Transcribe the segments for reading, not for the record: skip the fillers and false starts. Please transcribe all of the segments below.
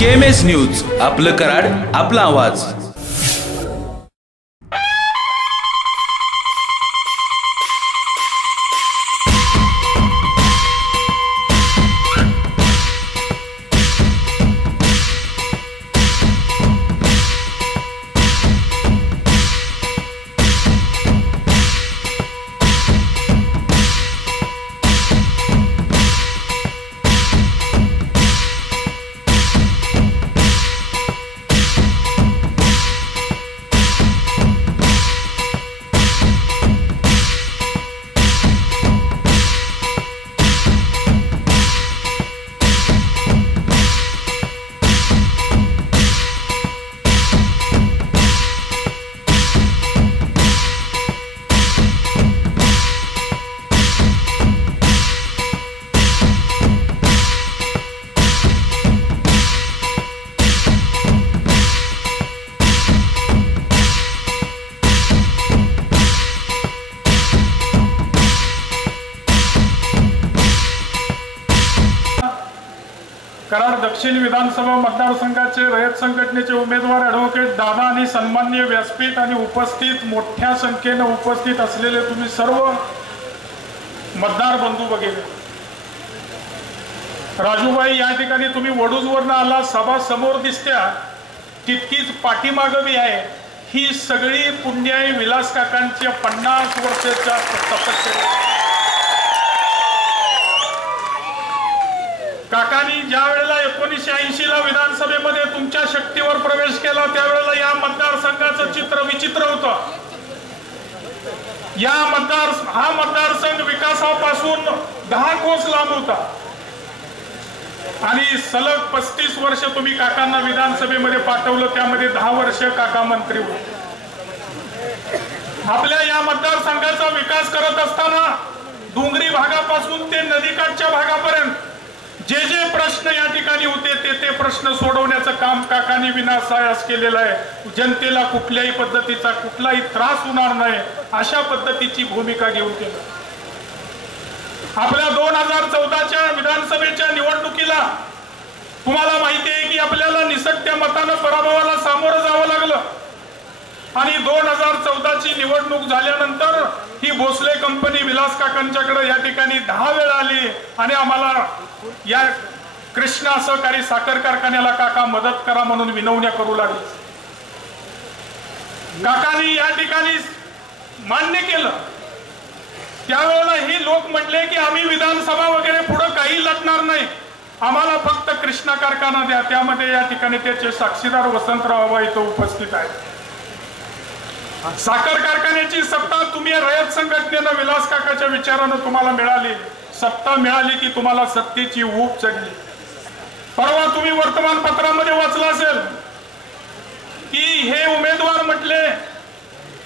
KMS news, आपलं कराड, आपला आवाज। कराड दक्षिण विधानसभा मतदारसंघाचे रयत संघटनेचे उमेदवार ॲडव्होकेट दादा आणि सन्माननीय व्यासपीठ आणि उपस्थित मोठ्या संख्येने उपस्थित असलेले तुम्ही सर्व मतदार बंधू वगैरे, राजूबाई या ठिकाणी तुम्ही वडूजवरनं आला, सभा समोर दिसत्या, तितकीच पाठीमागं बी आहे। ही सगळी पुण्याई विलास काकांच्या 50 वर्षाच्या तपश्चर्या। काकांनी ज्या वेळेला 1980 ला विधानसभेमध्ये तुमच्या शक्तीवर प्रवेश केला, त्यावेळेला या मतदारसंघाचं चित्र विचित्र होतं। हा मतदारसंघ विकासापासून 10 कोस लांब होता आणि सलग 35 वर्ष तुम्ही काकांना विधानसभेमध्ये पाठवलं, त्यामध्ये 10 वर्ष काका मंत्री होते। आपल्या या मतदारसंघाचा विकास करत असताना डोंगरी भागापासून ते नदीकाठच्या भागापर्यंत जे जे प्रश्न या ठिकाणी होते ते प्रश्न सोडवण्याचं काम काकांनी विनासायास केलेलं आहे। जनतेला कुठल्याही पद्धतीचा कुठलाही त्रास होणार नाही अशा पद्धतीची भूमिका घेऊन केलं। आपल्या 2014च्या विधानसभेच्या निवडणुकीला तुम्हाला माहिती आहे की आपल्याला निसटत्या मतानं पराभवाला सामोरं जावं लागलं आणि 2014ची निवडणूक झाल्यानंतर ही भोसले कंपनी विलास काकांच्याकडे या ठिकाणी 10 वेळा आली आणि आम्हाला या कृष्णा सहकारी साखर कारखान्याला काका मदत करा म्हणून विनवण्या करू लागले। काकांनी या ठिकाणी मान्य केलं। त्यावेळेला ही लोक म्हटले की आम्ही विधानसभा वगैरे पुढे काही लढणार नाही, आम्हाला फक्त कृष्णा कारखाना द्या। त्यामध्ये या ठिकाणी त्याचे साक्षीदार वसंतराव बाबा इथं उपस्थित आहेत। साखर कारखान्याची सत्ता तुम्ही रयत संघटनेनं विलास काकाच्या विचारानं तुम्हाला मिळाली, सत्ता मिळाली की तुम्हाला सत्तेची ऊब चढली। परवा तुम्ही वर्तमानपत्रामध्ये वाचलं असेल की हे उमेदवार म्हटले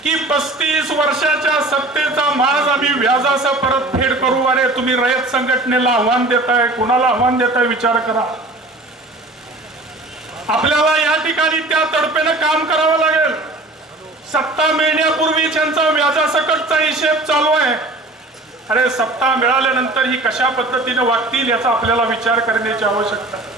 की 35 वर्षाच्या सत्तेचा माज आम्ही व्याजासह परतफेड करू। अरे तुम्ही रयत संघटनेला आव्हान देताय, कुणाला आव्हान देताय विचार करा। आपल्याला या ठिकाणी त्या तडपेनं काम करावं लागेल। सत्ता मिळण्यापूर्वी त्यांचा व्याजासकटचा हिशेब चालू आहे। अरे सत्ता मिळाल्यानंतर ही कशा पद्धतीने वागतील याचा आपल्याला विचार करण्याची आवश्यकता आहे।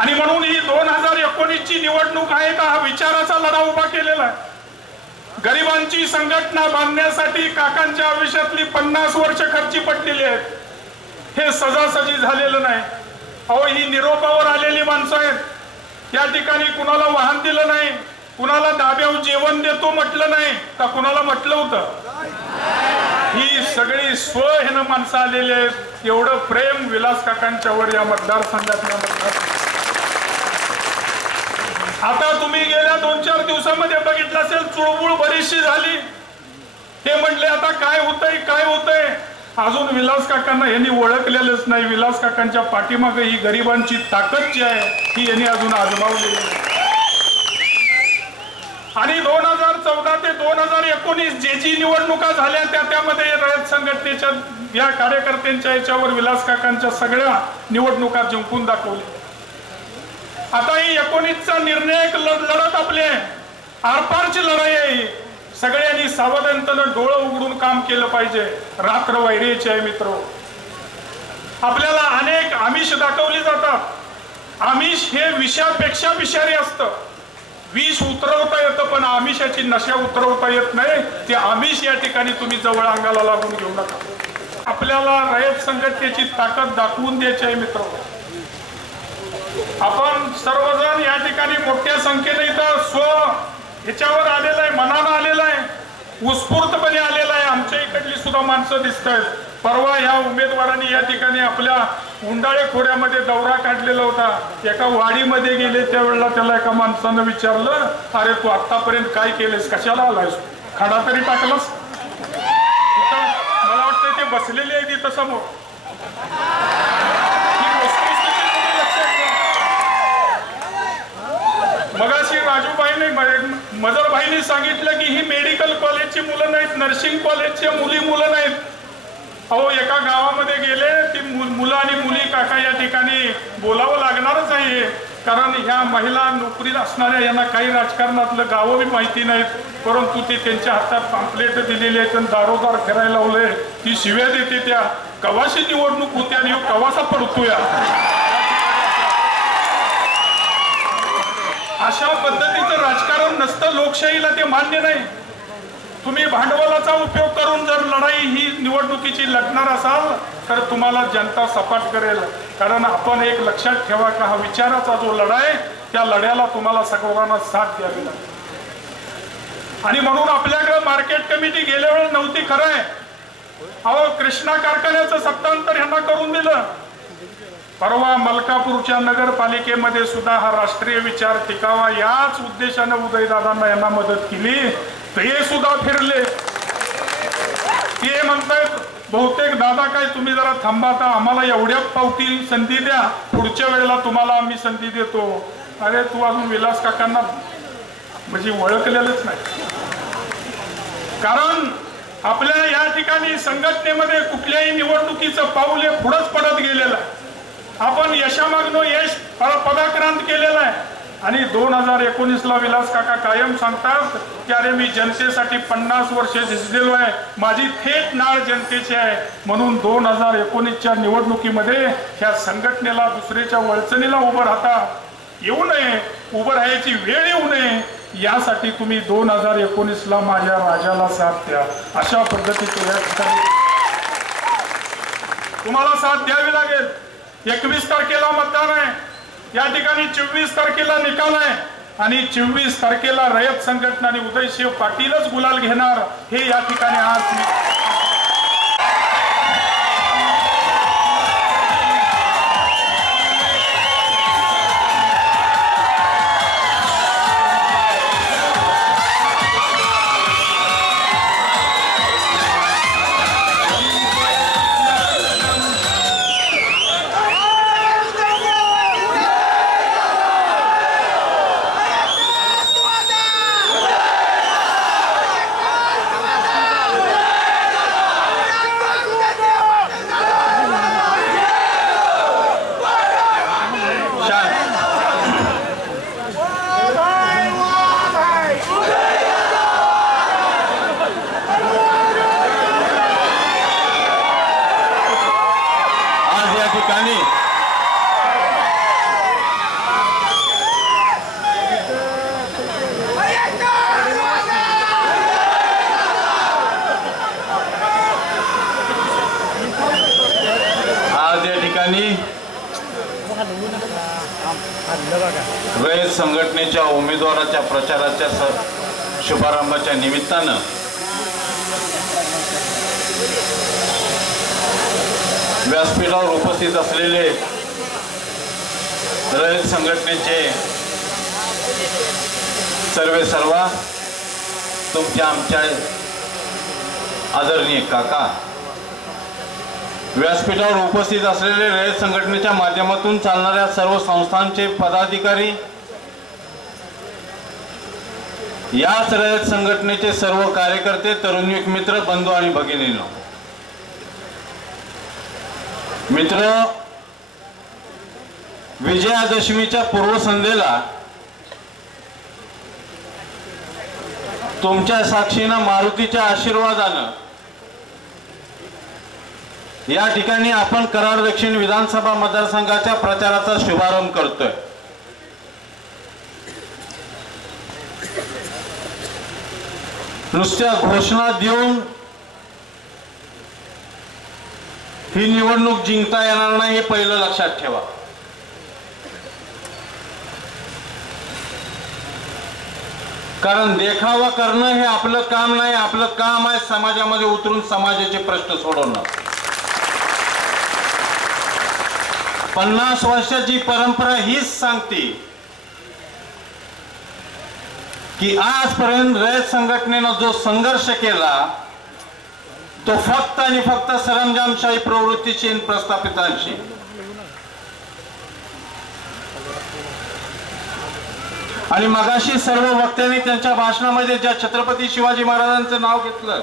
आणि म्हणून ही 2019ची निवडणूक आहे का हा विचाराचा लढा उभा केलेला आहे। गरिबांची संघटना बांधण्यासाठी काकांच्या आयुष्यातली 50 वर्ष खर्ची पडलेली आहेत। हे सजासजी झालेलं नाही। अहो ही निरोपावर आलेली माणसं आहेत। या ठिकाणी कुणाला वाहन दिलं नाही, कुणाला डाब्यावर जेवण देतो म्हटलं नाही का कुणाला म्हटलं होतं? ही सगळी स्वहेन माणसं आलेली आहेत। एवढं प्रेम विलास काकांच्यावर या मतदारसंघातल्या आता तुम्ही गेल्या 2-4 दिवसामध्ये बघितलं असेल, चुळबुळ बरीचशी झाली। ते म्हटले आता काय होतंय अजून विलास काकांना यांनी ओळखलेलंच नाही। विलास काकांच्या पाठीमागे ही गरिबांची ताकद जी आहे ही यांनी अजून आजमावलेली नाही। आणि 2014 ते 2019 जी निवडणुका झाल्या त्यामध्ये रयत संघटनेच्या या कार्यकर्त्यांच्या याच्यावर विलास काकांच्या सगळ्या निवडणुका जिंकून दाखवल्या। आता ही 19चा निर्णायक लढत आपली आहे, आरपारची लढाई आहे। सगळ्यांनी सावधानतेनं डोळं उघडून काम केलं पाहिजे। रात्र वैरीची आहे मित्र। आपल्याला अनेक आमिष दाखवली जातात आमिष हे विषापेक्षा विषारी असतं. विष उतरवता येतं पण आमिषाची नशा उतरवता येत नाही. ते आमिष या ठिकाणी तुम्ही जवळ अंगाला लागून घेऊ नका. आपल्याला रयत संघटनेची ताकद दाखवून द्यायची आहे मित्र. आपण सर्वजण या ठिकाणी मोठ्या संख्येने इथं ह्याच्यावर आलेलं आहे, मनानं आलेलं आहे, उत्स्फूर्तपणे आलेलं आहे. आमच्या इकडली सुद्धा माणसं दिसत आहेत. परवा ह्या उमेदवारांनी या ठिकाणी आपल्या उंडाळे खोऱ्यामध्ये दौरा काढलेला होता. एका वाडीमध्ये गेले त्यावेळेला त्याला एका माणसानं विचारलं, अरे तू आतापर्यंत काय केलेस, कशाला आलायस, खडा तरी टाकलास? मला वाटतं ते बसलेले आहे तिथं समोर. मगाशी राजूभाईने मजरभाईने सांगितलं की ही मेडिकल कॉलेजची मुलं नाहीत, नर्सिंग कॉलेजच्या मुलं नाहीत. अहो एका गावामध्ये गेले ती मुलं आणि मुली काका या ठिकाणी बोलावं लागणारच आहे. कारण ह्या महिला नोकरीत असणाऱ्या यांना काही राजकारणातलं गावं बी माहिती नाहीत. परंतु ते त्यांच्या हातात पॅम्पलेट दिलेली आहेत आणि दारोदार फिरायला लावले. ती शिव्या देते त्या. कवाशी निवडणूक होते आणि कवासा पडतोय. अशा पद्धतीचं राजकारण नसतं. लोकशाहीला ते मान्य नाही. तुम्ही भांडवलाचा उपयोग करून जर लढाई ही निवडणुकीची लढणार असाल तर तुम्हाला जनता सपाट करेल. कारण आपण एक लक्षात ठेवा का हा विचाराचा जो लढा आहे त्या लढ्याला तुम्हाला सर्वांना साथ द्यावी लागेल. आणि म्हणून आपल्याकडे मार्केट कमिटी गेल्या वेळेस नव्हती. खरं आहे. अहो कृष्णा कारखान्याचं सत्तांतर ह्यांना करून दिलं. परवा मलकापूरच्या नगरपालिकेमध्ये सुद्धा हा राष्ट्रीय विचार टिकावा याच उद्देशाने उदयदादांना यांना मदत केली. ते सुद्धा फिरले. ते म्हणतायत बहुतेक दादा काय तुम्ही जरा थांबा, आता आम्हाला एवढ्या पावती संधी द्या, पुढच्या वेळेला तुम्हाला आम्ही संधी देतो. अरे तू अजून विलास काकांना म्हणजे ओळखलेलंच नाही. कारण आपल्या या ठिकाणी संघटनेमध्ये कुठल्याही निवडणुकीचं पाऊल हे पुढंच पडत गेलेलं आहे. आपण यशामागणं यश पदाक्रांत केलेलं आहे. आणि 2019ला विलास काका कायम सांगतात की अरे मी जनतेसाठी 50 वर्ष झिजलेलो आहे, माझी थेट नाळ जनतेची आहे. म्हणून 2019च्या निवडणुकीमध्ये ह्या संघटनेला दुसऱ्याच्या वळचणीला उभं राहता येऊ नये, उभं राहायची वेळ येऊ नये, यासाठी तुम्ही 2019ला माझ्या राजाला साथ द्या. अशा पद्धतीचे या ठिकाणी तुम्हाला साथ द्यावी लागेल. 21 तारखेला मतदान आहे. या ठिकाणी 24 तारखेला निकाल आहे. आणि 24 तारखेला रयत संघटना आणि उदयशिव पाटीलच गुलाल घेणार हे या ठिकाणी आज रयत संघटनेच्या उमेदवाराच्या प्रचाराच्या शुभारंभाच्या निमित्तानं व्यासपीठावर उपस्थित असलेले रयत संघटनेचे सर्वा तुमच्या आमच्या आदरणीय काका, व्यासपीठावर उपस्थित असलेले रयत संघटनेच्या माध्यमातून चालणाऱ्या सर्व संस्थांचे पदाधिकारी, याच रयत संघटनेचे सर्व कार्यकर्ते, तरुण मित्र, बंधू आणि भगिनींनो, मित्र, विजयादशमीच्या पूर्वसंध्येला तुमच्या साक्षीनं मारुतीच्या आशीर्वादानं या ठिकाणी आपण कराड दक्षिण विधानसभा मतदारसंघाच्या प्रचाराचा शुभारंभ करतोय। नुसत्या घोषणा देऊन ही निवडणूक जिंकता येणार नाही हे पहिलं लक्षात ठेवा। कारण देखावा करणं हे आपलं काम नाही, आपलं काम आहे समाजामध्ये उतरून समाजाचे प्रश्न सोडवणं। 50 वर्षाची परंपरा हीच सांगते की आजपर्यंत रयत संघटनेनं जो संघर्ष केला तो फक्त आणि फक्त सरंजामशाही प्रवृत्तीशी आणि प्रस्थापितांशी। आणि मगाशी सर्व वक्त्यांनी त्यांच्या भाषणामध्ये ज्या छत्रपती शिवाजी महाराजांचं नाव घेतलं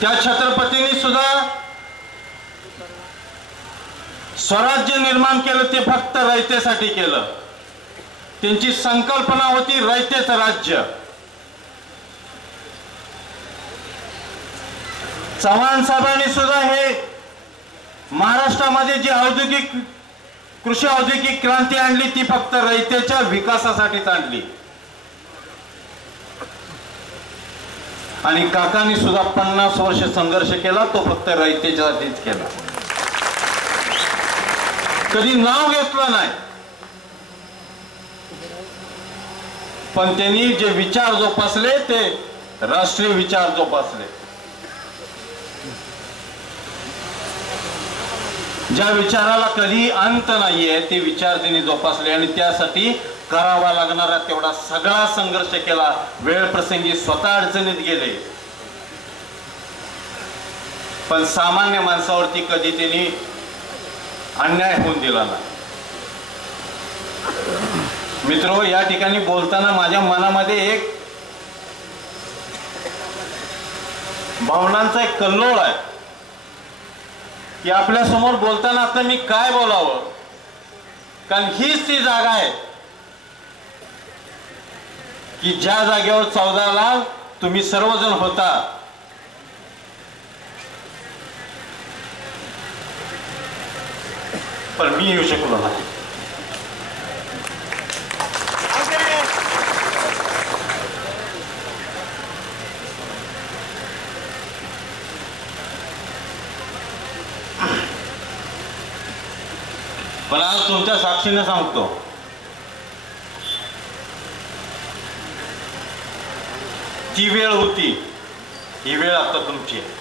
त्या छत्रपतींनी सुद्धा स्वराज्य निर्माण केलं ते फक्त रयतेसाठी केलं। त्यांची संकल्पना होती रयतेचं राज्य। चव्हाण साहेबांनी सुद्धा हे महाराष्ट्रामध्ये जी कृषी औद्योगिक क्रांती आणली ती फक्त रयतेच्या विकासासाठीच आणली। आणि काकांनी सुद्धा 50 वर्ष संघर्ष केला तो फक्त रयतेच्यासाठीच केला, कधी नाव घेतलं नाही। पण त्यांनी जे विचार जोपासले ते राष्ट्रीय विचार जोपासले। ज्या विचाराला कधी अंत नाहीये ते विचार त्यांनी जोपासले आणि त्यासाठी करावा लागणारा तेवढा सगळा संघर्ष केला। वेळ प्रसंगी स्वतः अडचणीत गेले पण सामान्य माणसावरती कधी त्यांनी अन्याय होऊन दिला नाही। मित्रो, या ठिकाणी बोलताना माझ्या मनामध्ये एक भावनांचा एक कल्लोळ आहे की आपल्या समोर बोलताना आता मी काय बोलावं, कारण हीच ती जागा आहे की ज्या जागेवर 14 लाख तुम्ही सर्वजण होता। पण मी येऊ शकलो नाही। पण आज तुमच्या साक्षीने सांगतो ती वेळ होती, ही वेळ आता तुमची आहे।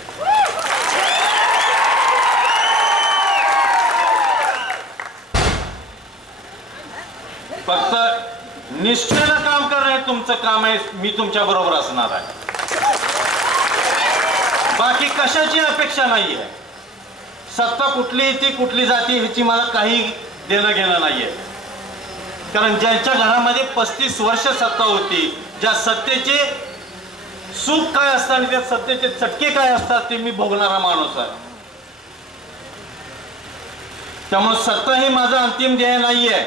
फक्त निष्ठेनं काम करणं हे तुमचं काम आहे। मी तुमच्या बरोबर असणार आहे, बाकी कशाची अपेक्षा नाहीये। सत्ता कुठली ती कुठली जाती ह्याची मला काही देणं घेणं नाहीये। कारण ज्यांच्या घरामध्ये 35 वर्ष सत्ता होती, ज्या सत्तेचे सुख काय असतात आणि त्या सत्तेचे चटके काय असतात ते मी भोगणारा माणूस आहे। त्यामुळे सत्ता ही माझं अंतिम ध्येय नाहीये।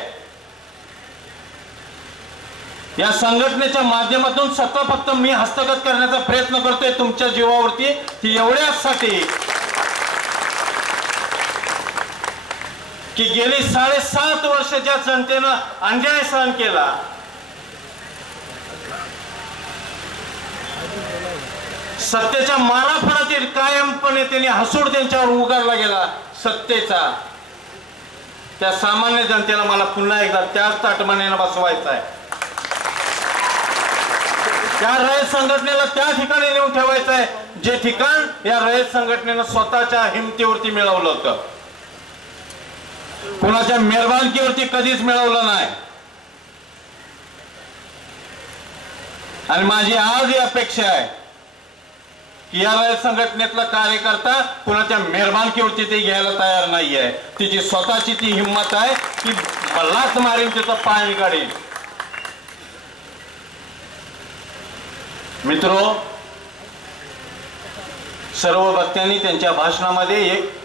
या संघटनेच्या माध्यमातून सत्ता फक्त मी हस्तगत करण्याचा प्रयत्न करतोय तुमच्या जीवावरती, ती एवढ्यासाठी की गेली 7.5 वर्ष ज्या जनतेनं अन्याय सहन केला, सत्तेच्या माराफळातील कायमपणे त्यांनी हसूड त्यांच्यावर उगारला गेला सत्तेचा, त्या सामान्य जनतेला मला पुन्हा एकदा त्याच ताटमानेनं बसवायचं आहे। त्या रयत संघटनेला त्या ठिकाणी नेऊन ठेवायचं आहे जे ठिकाण या रयत संघटनेनं स्वतःच्या हिमतीवरती मिळवलं होतं, कुणाच्या मेहरबानकीवरती कधीच मिळवलं नाही। आणि माझी आज ही अपेक्षा आहे की या रयत संघटनेतला कार्यकर्ता कुणाच्या मेहरबानकीवरती ते घ्यायला तयार नाहीये। तिची स्वतःची ती हिंमत आहे की लाथ मारीन तिचा पाय काढीन। मित्रो, सर्व वक्त्यांनी त्यांच्या भाषणामध्ये एक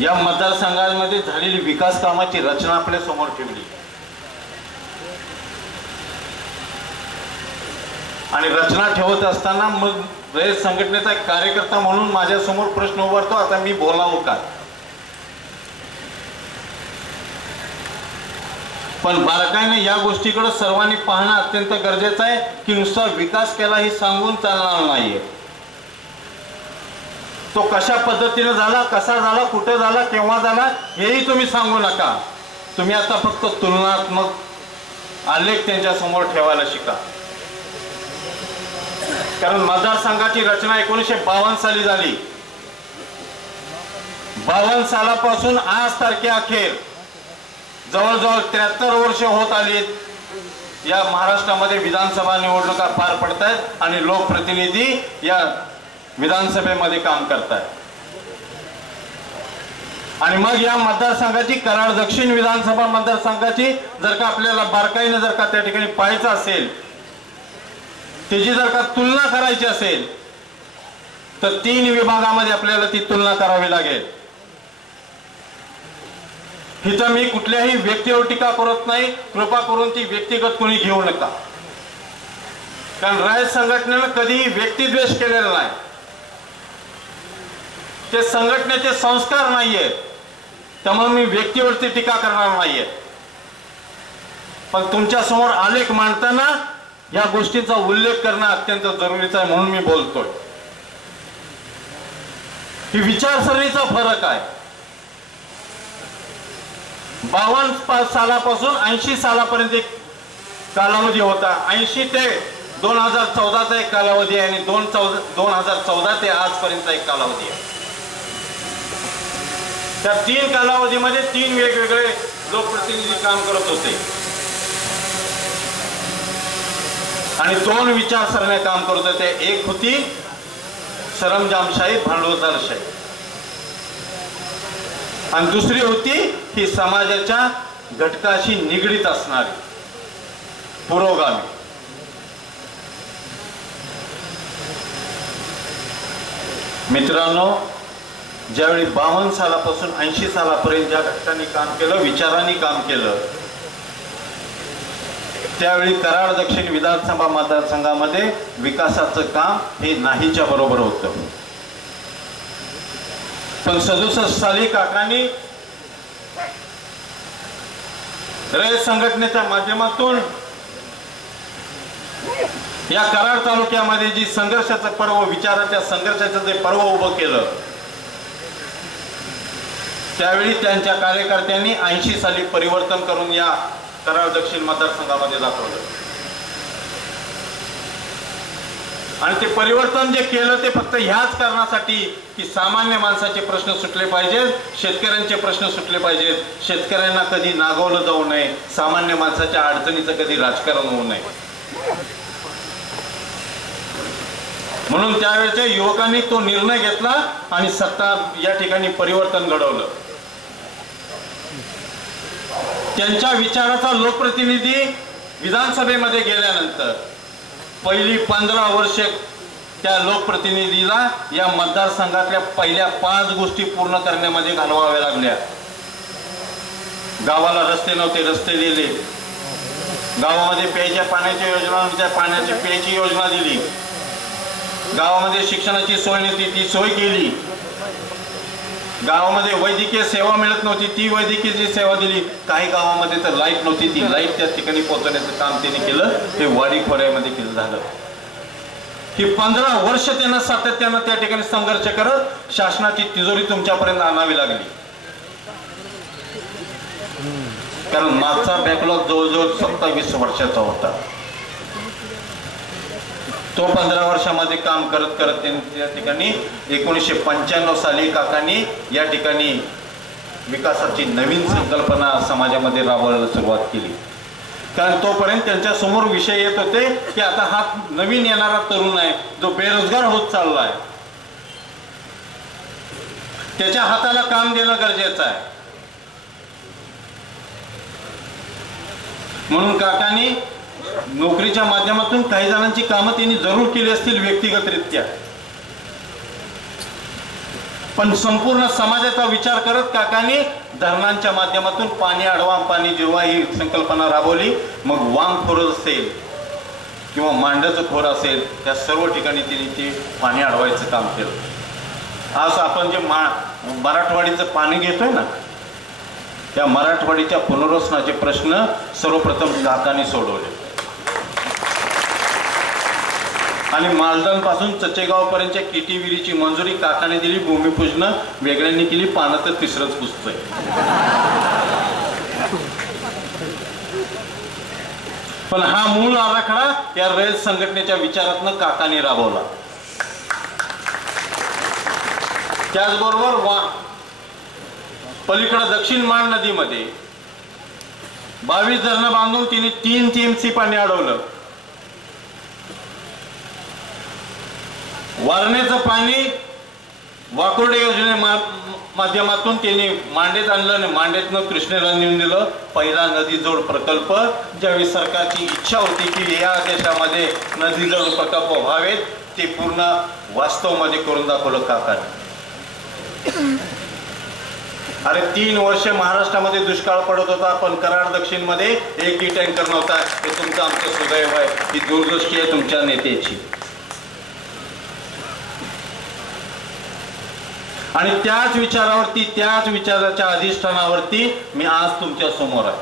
या मतदारसंघामध्ये झालेली विकास कामाची रचना आपल्या समोर ठेवली। आणि रचना ठेवत असताना मग रयत संघटनेचा एक कार्यकर्ता म्हणून माझ्यासमोर प्रश्न उभारतो, आता मी बोलावं का? पण बारकाईने या गोष्टीकडे सर्वांनी पाहणं अत्यंत गरजेचं आहे की नुसता विकास केला हे सांगून चालणार नाहीये. तो कशा पद्धतीने झाला, कसा झाला, कुठे झाला, केव्हा झाला हेही तुम्ही सांगू नका. तुम्ही आता फक्त तुलनात्मक आलेख त्यांच्या समोर ठेवायला शिका. कारण मतदारसंघाची रचना 1952 साली झाली. 52 सालापासून आज तारखेअखेर जवळजवळ 73 वर्ष होत आलीत. या महाराष्ट्रामध्ये विधानसभा निवडणुका पार पडत आहेत आणि लोकप्रतिनिधी या विधानसभेमध्ये काम करतायत. आणि मग या मतदारसंघाची, कराड दक्षिण विधानसभा मतदारसंघाची जर का आपल्याला बारकाईने जर का त्या ठिकाणी पाहायचं असेल, त्याची जर का तुलना करायची असेल तर 3 विभागामध्ये आपल्याला ती तुलना करावी लागेल. हिचं मी कुठल्याही व्यक्तीवर टीका करत नाही, कृपा करून ती व्यक्तिगत कोणी घेऊ नका. कारण रयत संघटनेनं कधीही व्यक्तिद्वेष केलेला नाही. ते संघटनेचे संस्कार नाहीये, त्यामुळे मी व्यक्तीवरती टीका करणार नाहीये. पण तुमच्या समोर आलेख मांडताना या गोष्टीचा उल्लेख करणं अत्यंत जरुरीचं आहे म्हणून मी बोलतोय. ही विचारसरणीचा फरक आहे. 52 सालापासून 80 सालापर्यंत एक कालावधी होता. 80 ते 2014चा एक कालावधी आहे आणि 2014 ते आजपर्यंत एक कालावधी आहे. त्या 3 कालावधीमध्ये 3 वेगवेगळे लोकप्रतिनिधी काम करत होते आणि 2 विचारसरण्या काम करत होते. एक होती सरंजामशाही, भांडवलदारशाही, आणि दुसरी होती ही समाजाच्या घटकाशी निगडीत असणारी पुरोगामी. मित्रांनो, ज्यावेळी 52 सालापासून 80 सालापर्यंत ज्या घटकांनी काम केलं, विचारांनी काम केलं, त्यावेळी कराड दक्षिण विधानसभा मतदारसंघामध्ये विकासाचं काम हे नाहीच्या बरोबर होतं. पण 67 साली काकांनी रयत संघटनेच्या माध्यमातून या कराड तालुक्यामध्ये जी संघर्षाचं पर्व, विचाराच्या संघर्षाचं जे पर्व उभं केलं, त्यावेळी त्यांच्या कार्यकर्त्यांनी 80 साली परिवर्तन करून या कराड दक्षिण मतदारसंघामध्ये दाखवलं. आणि ते परिवर्तन जे केलं ते फक्त ह्याच कारणासाठी की सामान्य माणसाचे प्रश्न सुटले पाहिजेत, शेतकऱ्यांचे प्रश्न सुटले पाहिजेत, शेतकऱ्यांना कधी नागवलं जाऊ नये, सामान्य माणसाच्या अडचणीचं कधी राजकारण होऊ नये. म्हणून त्यावेळेच्या युवकांनी तो निर्णय घेतला आणि सत्ता या ठिकाणी परिवर्तन घडवलं. त्यांच्या विचाराचा लोकप्रतिनिधी विधानसभेमध्ये गेल्यानंतर पहिली 15 वर्षे त्या लोकप्रतिनिधीला या मतदारसंघातल्या पहिल्या 5 गोष्टी पूर्ण करण्यामध्ये घालवाव्या लागल्या. गावाला रस्ते नव्हते, रस्ते दिले. गावामध्ये प्यायच्या पाण्याची योजना नव्हती, त्या पाण्याची प्यायची योजना दिली. गावामध्ये शिक्षणाची सोय नव्हती, ती सोय केली. गावामध्ये वैद्यकीय सेवा मिळत नव्हती, ती वैद्यकीय सेवा दिली. काही गावामध्ये तर लाईट नव्हती, ती लाईट त्या ठिकाणी पोहोचवण्याचं काम त्यांनी केलं. ते वाडी खोऱ्यामध्ये केलं झालं. ही 15 वर्ष त्यांना सातत्यानं त्या ठिकाणी संघर्ष करत शासनाची तिजोरी तुमच्यापर्यंत आणावी लागली. कारण मागचा बॅकलॉग जवळजवळ 27 वर्षाचा होता. तो 15 वर्षामध्ये काम करत करत त्यांनी या ठिकाणी 1995 साली काकांनी या ठिकाणी विकासाची नवीन संकल्पना समाजामध्ये राबवायला सुरुवात केली. कारण तोपर्यंत त्यांच्या समोर विषय येत होते की आता हा नवीन येणारा तरुण आहे जो बेरोजगार होत चालला आहे, त्याच्या हाताला काम देणं गरजेचं आहे. म्हणून काकांनी नोकरीच्या माध्यमातून काही जणांची कामं त्यांनी जरूर केली असतील व्यक्तिगतरित्या, पण संपूर्ण समाजाचा विचार करत काकांनी धरणांच्या माध्यमातून पाणी अडवा पाणी जिरवा ही संकल्पना राबवली. मग वांग फोरज असेल किंवा मांड्याचं खोर असेल, त्या सर्व ठिकाणी तिने ते पाणी अडवायचं काम केलं. आज आपण जे मराठवाडीचं पाणी घेतोय ना, त्या मराठवाडीच्या पुनर्वसनाचे प्रश्न सर्वप्रथम काकांनी सोडवले. आणि मालदान पासून चचेगाव पर्यंतच्या किटी विहिरीची मंजुरी काकाने दिली. भूमिपूजन वेगळ्यांनी केली. पानं तर तिसरंच पुसतोय. पण हा मूळ आराखडा या रयत संघटनेच्या विचारातनं काकाने राबवला. त्याचबरोबर पलीकडे दक्षिण माण नदीमध्ये 22 धरणं बांधून तिने 3 TMC पाणी अडवलं. वारणेचं पाणी वाकुर्डे योजने माध्यमातून त्यांनी मांडेत आणलं आणि मांडेतनं कृष्णेला नेऊन दिलं. पहिला नदी जोड प्रकल्प. ज्यावेळी सरकारची इच्छा होती की या देशामध्ये नदी जोड प्रकल्प व्हावेत, ते पूर्ण वास्तवमध्ये करून दाखवलं काकाने. अरे 3 वर्ष महाराष्ट्रामध्ये दुष्काळ पडत होता, पण कराड दक्षिण मध्ये एकही टँकर नव्हता. हे तुमचं आमचं सुदैव आहे. ही दूरदृष्टी आहे तुमच्या नेत्याची. आणि त्याच विचारावरती, त्याच विचाराच्या अधिष्ठानावरती मी आज तुमच्या समोर आहे.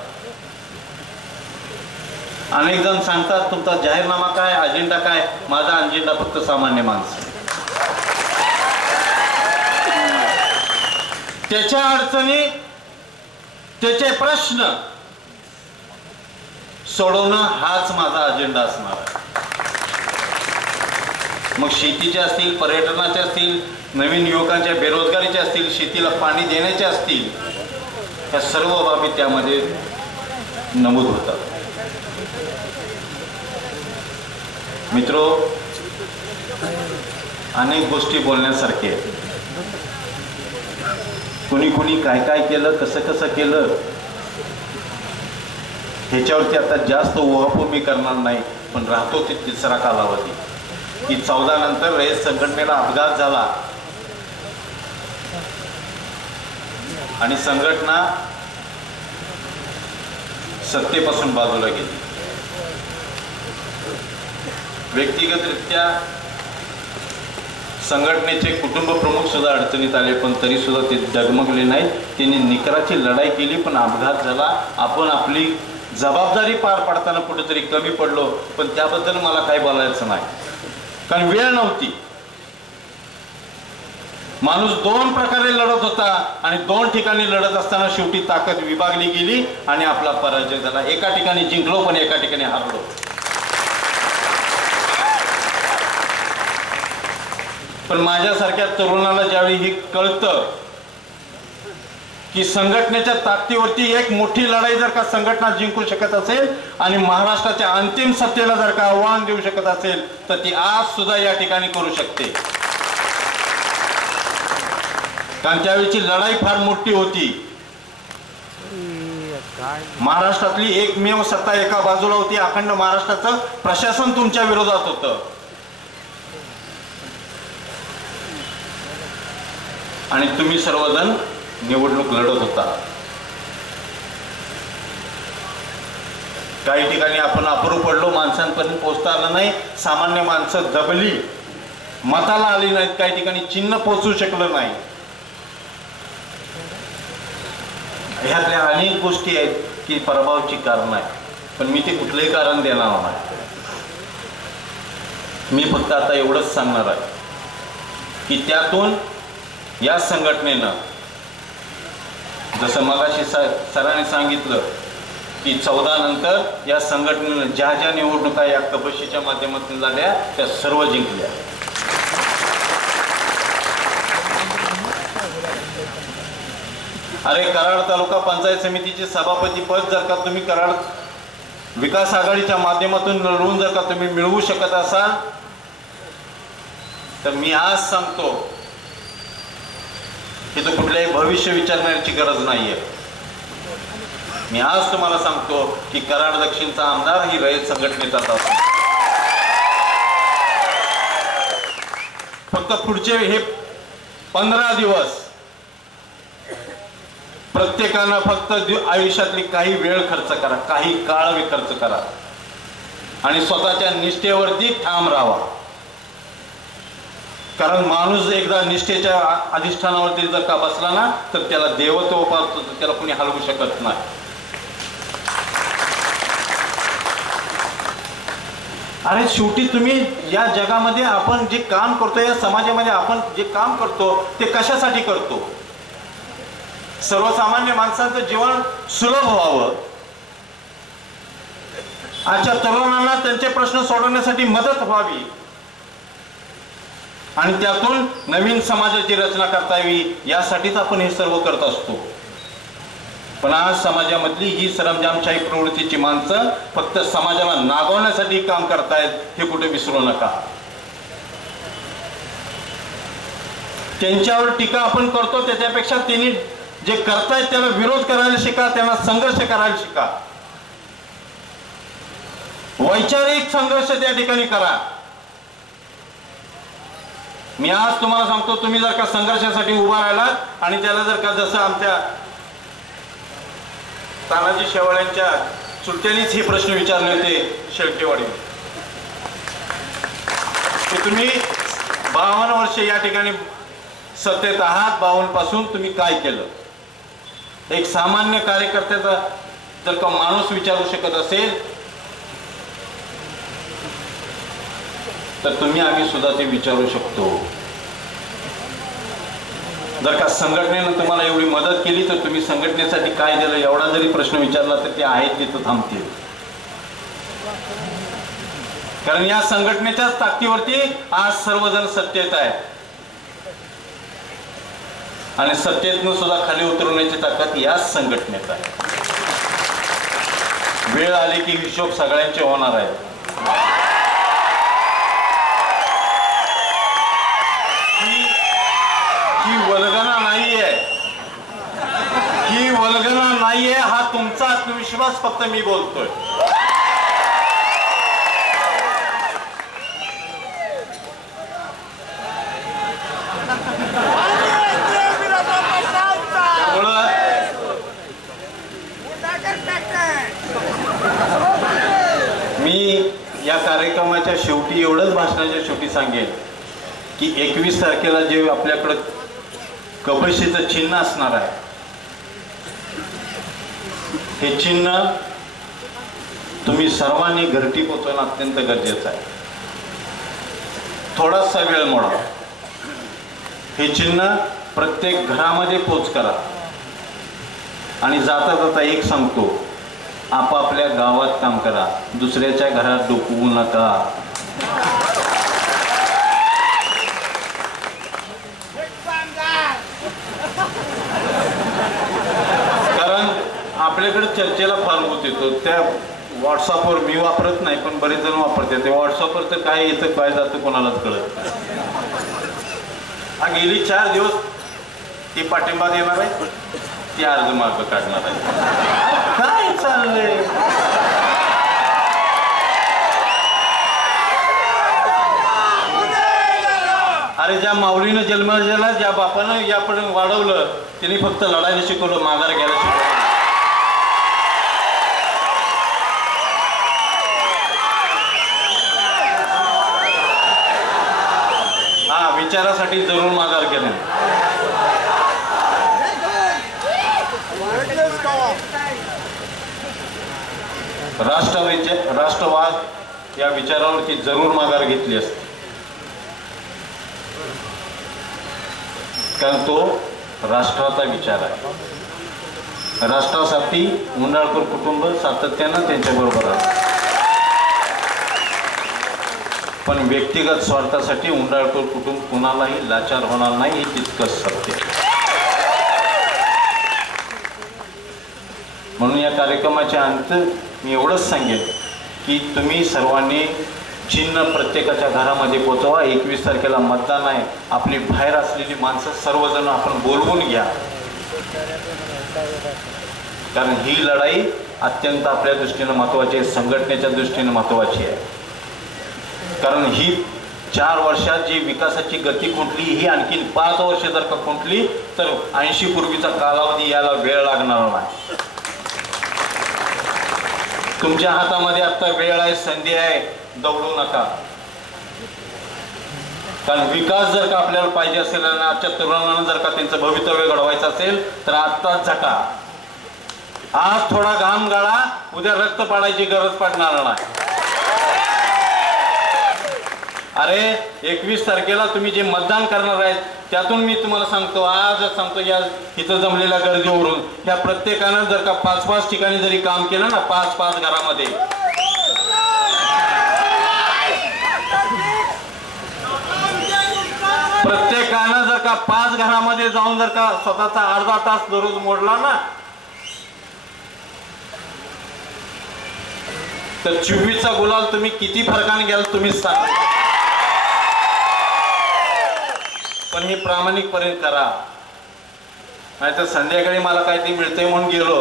अनेक जण सांगतात तुमचा जाहीरनामा काय, अजेंडा काय. माझा अजेंडा फक्त सामान्य माणसं, त्याच्या अडचणी, त्याचे प्रश्न सोडवणं हाच माझा अजेंडा असणार आहे. मग शेतीचे असतील, पर्यटनाचे असतील, नवीन युवकांच्या बेरोजगारीचे असतील, शेतीला पाणी देण्याचे असतील, या सर्व बाबी त्यामध्ये नमूद होतात. मित्रो, अनेक गोष्टी बोलण्यासारखे आहेत. कोणी कोणी काय काय केलं, कसं कसं केलं, ह्याच्यावरती आता जास्त उहापोह मी करणार नाही. पण राहतो ते तिसरा कालावधी की 14 नंतर रयत संघटनेला अपघात झाला आणि संघटना सत्तेपासून बाजूला गेली. व्यक्तिगतरित्या संघटनेचे कुटुंब प्रमुख सुद्धा अडचणीत आले, पण तरी सुद्धा ते डगमगले नाही. त्यांनी निकराची लढाई केली. पण अपघात झाला. आपण आपली जबाबदारी पार पाडताना कुठेतरी कमी पडलो, पण त्याबद्दल मला काही बोलायचं नाही, कारण वेळ नव्हती. माणूस 2 प्रकारे लढत होता आणि 2 ठिकाणी लढत असताना शेवटी ताकद विभागली गेली आणि आपला पराजय झाला. एका ठिकाणी जिंकलो, पण एका ठिकाणी हारलो. पण माझ्यासारख्या तरुणाला ज्यावेळी हे कळतं की संघटनेच्या ताकदीवरती एक मोठी लढाई जर का संघटना जिंकू शकत असेल आणि महाराष्ट्राच्या अंतिम सत्तेला जर का आव्हान देऊ शकत असेल, तर ती आज सुद्धा या ठिकाणी करू शकते. कारण त्यावेळीची लढाई फार मोठी होती. महाराष्ट्रातली एकमेव सत्ता एका बाजूला होती. अखंड महाराष्ट्राचं प्रशासन तुमच्या विरोधात होतं. आणि तुम्ही सर्वजण निवडणूक लढत होता. काही ठिकाणी आपण अपुरू पडलो, माणसांपर्यंत पोहोचता आलं नाही. सामान्य माणसं दबली, मताला आली नाहीत. काही ठिकाणी चिन्ह पोहोचू शकलं नाही. ह्यातल्या अनेक गोष्टी आहेत की पराभवाची कारण आहे, पण मी ते कुठलंही कारण देणार नाही. मी फक्त आता एवढंच सांगणार आहे की त्यातून या संघटनेनं, जसं मगाशी सरांनी सांगितलं की 14 नंतर या संघटनेनं ज्या ज्या निवडणुका या कपशीच्या माध्यमातून झाल्या त्या सर्व जिंकल्या. अरे कराड तालुका पंचायत समितीचे सभापती पद जर का तुम्ही कराड विकास आघाडीच्या माध्यमातून लढवून जर का तुम्ही मिळवू शकत असाल, तर मी आज सांगतो की तो कुठल्याही भविष्य विचारण्याची गरज नाहीये. मी आज तुम्हाला सांगतो की कराड दक्षिणचा आमदार ही रयत संघटनेचाच असतो. फक्त पुढचे हे 15 दिवस प्रत्येकानं फक्त आयुष्यातली काही वेळ खर्च करा, काही काळ खर्च करा आणि स्वतःच्या निष्ठेवरती ठाम राहावा. कारण माणूस एकदा निष्ठेच्या अधिष्ठानावरती जर का बसला ना तर त्याला देवत्व पावतो, त्याला कोणी हलवू शकत नाही. अरे शेवटी तुम्ही या जगामध्ये आपण जे काम करतो, या समाजामध्ये आपण जे काम करतो ते कशासाठी करतो? सर्वसामान्य माणसांचं जीवन सुलभ व्हावं, आजच्या तरुणांना त्यांचे प्रश्न सोडवण्यासाठी मदत व्हावी आणि त्यातून नवीन समाजाची रचना करता यावी, यासाठीच आपण हे सर्व करत असतो. पण आज समाजामधली ही सरंजामशाही प्रवृत्तीची माणसं फक्त समाजाला नागवण्यासाठी काम करतायत, हे कुठे विसरू नका. त्यांच्यावर टीका आपण करतो, त्याच्यापेक्षा त्यांनी जे करतायत त्याला विरोध करायला शिका, त्यांना संघर्ष करायला शिका. वैचारिक संघर्ष त्या ठिकाणी करा. मी आज तुम्हाला सांगतो, तुम्ही जर का संघर्षासाठी उभा राहिलात आणि त्याला जर का जसं आमच्या तानाजी शेवाळ्यांच्या चुलत्यांनीच हे प्रश्न विचारले होते शेळकेवाडी, की तुम्ही 52 वर्ष या ठिकाणी सत्तेत आहात, 52 पासून तुम्ही काय केलं? एक सामान्य कार्यकर्त्याचा जर का माणूस विचारू शकत असेल तर तुम्ही आम्ही सुद्धा ते विचारू शकतो. जर का संघटनेनं तुम्हाला एवढी मदत केली तर तुम्ही संघटनेसाठी काय दिलं एवढा जरी प्रश्न विचारला तर ते आहेत तिथं थांबतील. कारण या संघटनेच्याच ताकदीवरती आज सर्वजण सत्तेत आहेत आणि सत्तेतनं सुद्धा खाली उतरवण्याची ताकद याच संघटनेत आहे. वेळ आली की हिशोब सगळ्यांचे होणार आहे. ही वल्गना नाहीये, ही वल्गना नाहीये, हा तुमचा आत्मविश्वास फक्त मी बोलतोय. मी या कार्यक्रमाच्या शेवटी एवढंच भाषणाच्या शेवटी सांगेन की 21 तारखेला जे आपल्याकडे कबशीचं चिन्ह असणार आहे, हे चिन्ह तुम्ही सर्वांनी घरटी पोचवणं अत्यंत गरजेचं आहे. थोडासा वेळ मोडा, हे चिन्ह प्रत्येक घरामध्ये पोच करा आणि जाता जाता एक सांगतो, आपापल्या गावात काम करा, दुसऱ्याच्या घरात डोकवू नका. कारण आपल्याकडे चर्चेला फार होत येतो, त्या व्हॉट्सअपवर मी वापरत नाही पण बरेच जण वापरते. ते व्हॉट्सअपवर तर काय येतं काय जातं कोणालाच कळत. हा गेली 4 दिवस ती पाठिंबा देणार आहे, ती अर्ज मार्ग काढणार आहे. काय चाललंय? अरे ज्या माऊलीनं जन्म दिला, ज्या बापानं यापर्यंत वाढवलं, त्यांनी फक्त लढायला शिकवलं, माघार घ्यायला शिकवलं. हा विचारासाठी जरूर माघार केलं. राष्ट्रवाद या विचारावरती जरूर माघार घेतली असते, कारण तो राष्ट्राचा विचार आहे. राष्ट्रासाठी उंडाळकर कुटुंब सातत्यानं त्यांच्याबरोबर आहे, पण व्यक्तिगत स्वार्थासाठी उंडाळकर कुटुंब कुणालाही लाचार होणार नाही, हे तितकंच सत्य. म्हणून या कार्यक्रमाच्या अंत मी एवढंच सांगेन की तुम्ही सर्वांनी चिन्ह प्रत्येकाच्या घरामध्ये पोचवा. 21 तारखेला मतदान आहे. आपली बाहेर असलेली माणसं सर्वजण आपण बोलवून घ्या, कारण ही लढाई अत्यंत आपल्या दृष्टीनं महत्त्वाची आहे, संघटनेच्या दृष्टीनं महत्त्वाची आहे. कारण ही 4 वर्षात जी विकासाची गती खुंटली, ही आणखीन 5 वर्ष जर का खुंटली तर 80 पूर्वीचा कालावधी यायला वेळ लागणार नाही. तुमच्या हातामध्ये आता वेळ आहे, संधी आहे, दौडू नका. कारण विकास जर का आपल्याला पाहिजे असेल आणि आजच्या तरुणांना जर का त्यांचं भवितव्य घडवायचं असेल तर आत्ताच झटा. आज थोडा घाम गाळा, उद्या रक्त पाडायची गरज पडणार नाही. अरे 21 तारखेला तुम्ही जे मतदान करणार आहेत त्यातून मी तुम्हाला सांगतो, आज सांगतो, या इथं जमलेल्या गर्दीवरून ह्या प्रत्येकानं जर का 5-5 ठिकाणी जरी काम केलं ना, 5-5 घरामध्ये, प्रत्येकानं जर का 5 घरामध्ये जाऊन जर का स्वतःचा अर्धा तास दररोज मोडला ना, तर 24चा गुलाल तुम्ही किती फरकाने घ्याल तुम्हीच सांगा. पण मी प्रामाणिकपणे करा, नाहीतर संध्याकाळी मला काहीतरी मिळतंय म्हणून गेलो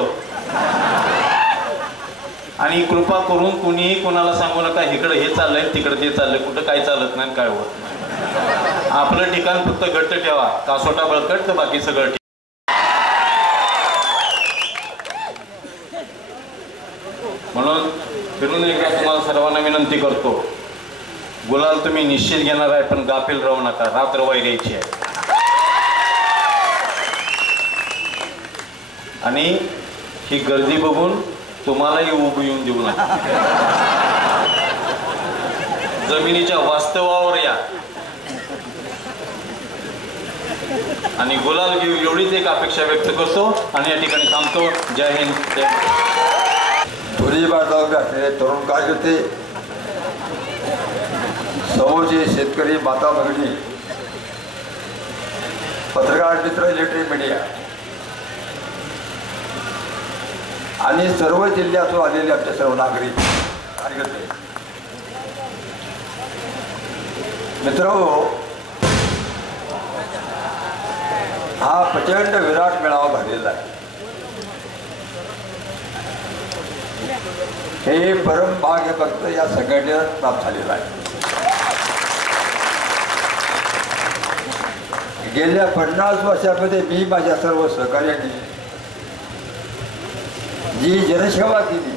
आणि कृपा करून कुणीही कोणाला सांगू नका इकडे हे चाललंय तिकडे ते चाललंय, कुठं काय चालत नाही काय होत नाही. आपलं ठिकाण फक्त घट्ट ठेवा, कासोटा बळकट तर बाकी सगळं ठीक. म्हणून फिरून एकदा तुम्हाला सर्वांना विनंती करतो, गुलाल तुम्ही निश्चित घेणार आहे, पण गाफील राहू नका, रात्र वैरायची आहे. आणि ही गर्दी बघून तुम्हालाही उभं येऊन देऊ नका. जमिनीच्या वास्तवावर या आणि गुलाल घेऊ, एवढीच एक अपेक्षा व्यक्त करतो आणि या ठिकाणी थांबतो. जय हिंद, जय धुरी बांधावर असलेले तरुण कार्यकर्ते, समोरचे शेतकरी माता भगिनी, पत्रकार मित्र, इलेक्ट्रिक मीडिया आणि सर्व जिल्ह्यातून आलेले आमचे सर्व नागरिक कार्यकर्ते मित्रहो, हा प्रचंड विराट मेळावा भरलेला आहे. हे परम भाग्य फक्त या संघटनेला प्राप्त झालेलं आहे. गेल्या 50 वर्षामध्ये मी माझ्या सर्व सहकार्यांनी जी जनसेवा केली,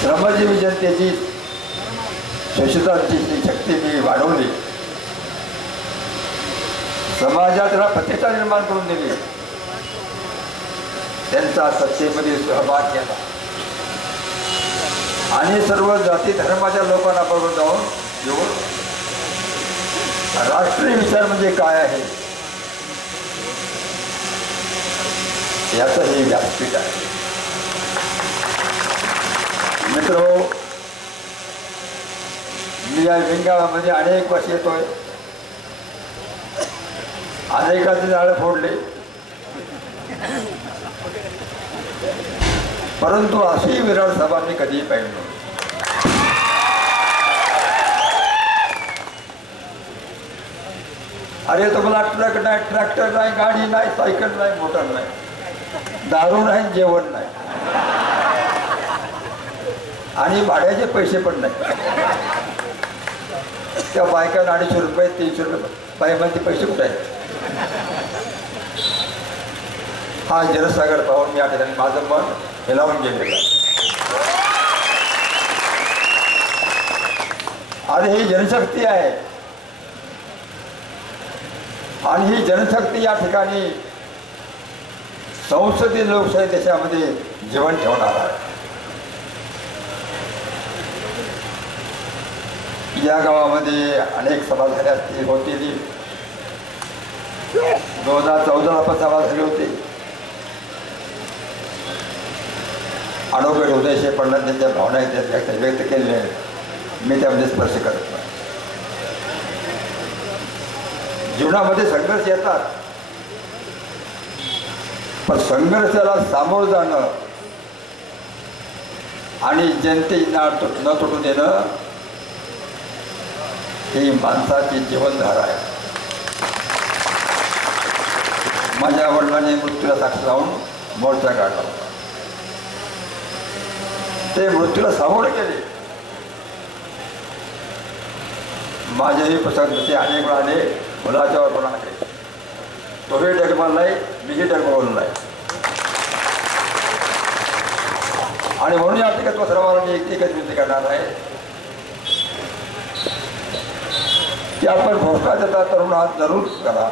श्रमजीवी जनतेची शोषितांची शक्ती मी वाढवली, समाजाला प्रतिष्ठा निर्माण करून दिली, त्यांचा सत्तेमध्ये सहभाग केला आणि सर्व जाती धर्माच्या लोकांना बरोबर जाऊन घेऊन राष्ट्रीय विचार म्हणजे काय आहे याचं हे व्यासपीठ आहे. मित्रहो, मी या विंगामध्ये अनेक वर्ष येतोय, अनेकांचे झाडं फोडले, परंतु अशी विराट सभा मी कधीही पाहिली नव्हती. अरे तुम्हाला ट्रक नाही, ट्रॅक्टर नाही, गाडी नाही, सायकल नाही, मोटर नाही, दारू नाही, जेवण नाही आणि भाड्याचे पैसे पण नाही. त्या बायकांना 250 रुपये 300 रुपये बायकांचे पैसे कुठे आहेत? हा जनसागर पाहून मी या ठिकाणी माझं मन हेलावून गेलेलं आहे. आणि ही जनशक्ती आहे आणि ही जनशक्ती या ठिकाणी संसदीय लोकशाही देशामध्ये जीवन ठेवणार आहे. या गावामध्ये अनेक सभा झाल्या होती. 2014ला पण सभा झाली होती. अडोगड उदयशे पंडित त्यांच्या भावना व्यक्त केलेल्या आहेत, मी त्यामध्ये स्पर्श करत नाही. जीवनामध्ये संघर्ष येतात, पण संघर्षाला सामोरं जाणं आणि जनतेला न तुटून देणं ही माणसाची जीवनधारा आहे. माझ्या वडिलांनी मृत्यूला साक्ष लावून मोर्चा काढला होता. ते मृत्यूला सामोरे गेले. माझ्याही प्रसंग अनेक वेळा आले, मुलाच्यावर पण आले. तोही डगमगलाय, मीही डगमगलो नाही. आणि म्हणून या ठिकाणी तो सर्वांना मी एकच विनंती करणार आहे की आपण भ्रष्टाचाराचा तरुणात जरूर करा,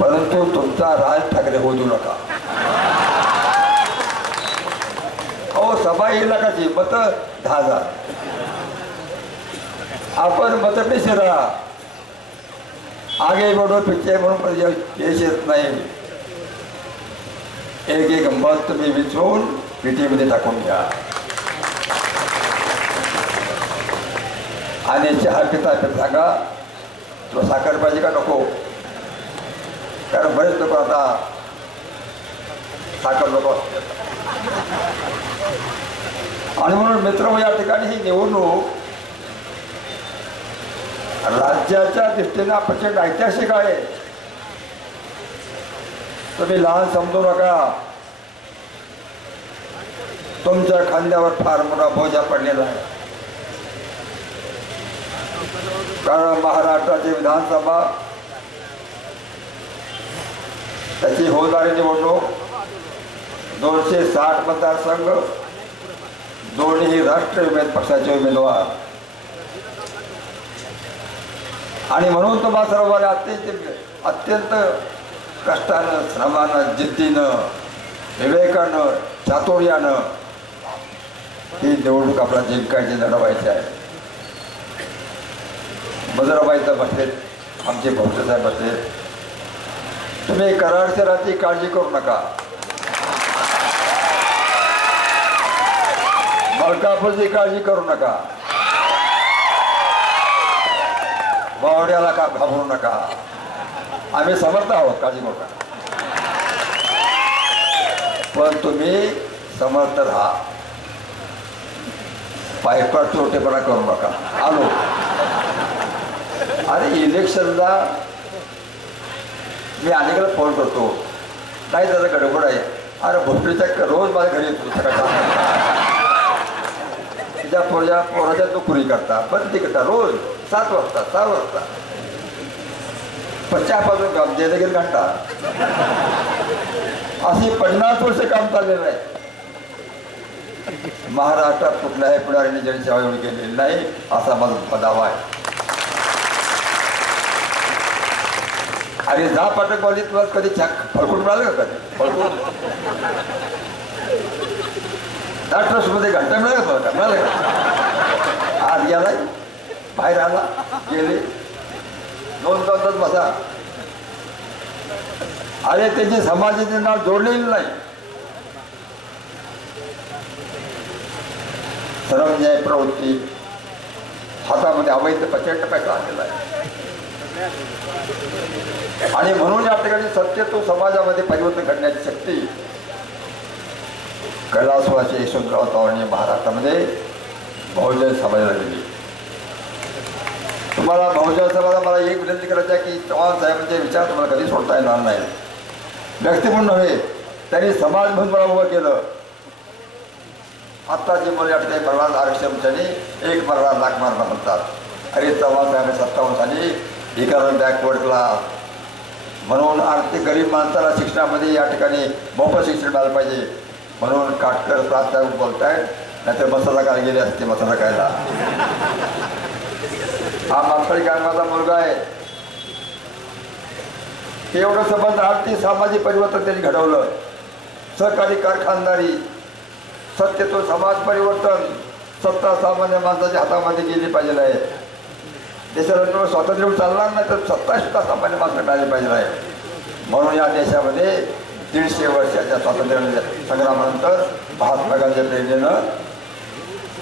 परंतु तुमचा राज ठाकरे होऊ देऊ नका. अहो सभा येईल कशी मत 10,000 आपण मतपेशी राहा, आगे बढो पिछे म्हणून यश येत नाही. एक एक मत तुम्ही विचारून पेटीमध्ये टाकून घ्या आणि चहा पिता सांगा तुला साखर पाहिजे का नको, कारण बरेच लोक आता साखर नको असतात. आणि म्हणून मित्र या ठिकाणी ही निवडणूक राज्याच्या दृष्टीने प्रचंड ऐतिहासिक आहे. तुम्ही लहान समजू नका, तुमच्या खांद्यावर फार मोठा बोजा पडलेला आहे. कारण महाराष्ट्राची विधानसभा त्याची होणारी निवडणूक 260 मतदारसंघ, दोन्ही राष्ट्रीय पक्षाचे उमेदवार, आणि म्हणून तुम्हा सर्वांना अत्यंत कष्टानं, श्रमानं, जिद्दीनं, विवेकानं, चातुर्यानं ही निवडणूक आपल्याला जिंकायची, लढवायची आहे. बजराबाई तर बसलेत, आमचे भाऊचे साहेब बसलेत. तुम्ही कराड शहराची काळजी करू नका, मलकापूरची काळजी करू नका, बावड्याला का घाबरू नका, आम्ही समर्थ आहोत, काळजी करू नका. पण तुम्ही समर्थ राहा, पायपा चोटेपणा करू नका. आलो अरे इलेक्शनला मी अनेकला फोन करतो, नाही जरा गडबड आहे, अरे भोपळीच्या रोज माझ्या घरी येतो तिच्या पोराच्या नोकरी करता, बंदी करता, रोज 7 वाजता 6 वाजता 50 काम देणगीर घंटा, अशी 50 वर्ष काम चाललेलं आहे. महाराष्ट्रात कुठल्याही पुढाऱ्याने जनसेवा एवढी केलेली नाही असा माझा दावा आहे. अरे जा पाठकवाली तुला कधी फळकून मिळालं का, कधी फळकून ट्रस्टमध्ये घंटा मिळाला का, मिळालं का? आज गेलाय, बाहेर आला, गेले 2 तास बसा. अरे त्याची समाजाचे नाव जोडलेलं नाही. सर्व न्याय प्रवृत्ती, हातामध्ये अवैध प्रचंड पैसा आलेला आहे. आणि म्हणून या ठिकाणी सत्यतो समाजामध्ये परिवर्तन करण्याची शक्ती कैलासवासी यशवंतराव चव्हाण महाराष्ट्रामध्ये बहुजन समाजाला दिली. तुम्हाला बहुजन समाजाला मला एक विनंती करायची आहे की चव्हाण साहेबांचे विचार तुम्हाला कधी सोडता येणार नाही. व्यक्ती म्हणून नव्हे, त्यांनी समाज म्हणून मला उभं केलं. आत्ता जे मला या ठिकाणी मरणार आरक्षणाने 1 मरणार लाख मारणार म्हणतात. अरे चव्हाण साहेबांनी 57 साली इकडून बॅकवर्ड क्लास म्हणून आर्थिक गरीब माणसाला शिक्षणामध्ये या ठिकाणी मोफत शिक्षण मिळालं पाहिजे म्हणून काटकर प्राध्यापक बोलतायत, नाहीतर मसाला काय गेले असते मसाला खायला. हा माणसाळी गावाचा मुलगा आहे. एवढं संबंध आर्थिक सामाजिक परिवर्तन त्यांनी घडवलं. सहकारी कारखानदारी, सत्यतो समाज परिवर्तन, सत्ता सामान्य माणसाच्या हातामध्ये गेली पाहिजे आहे. देशाला स्वातंत्र्य चालणार नाही तर सत्ता सुद्धा सामान्य माणसं मिळाली पाहिजे आहे. म्हणून या देशामध्ये 150 वर्षाच्या स्वातंत्र्य संग्रामानंतर महात्मा गांधी प्रेरणेनं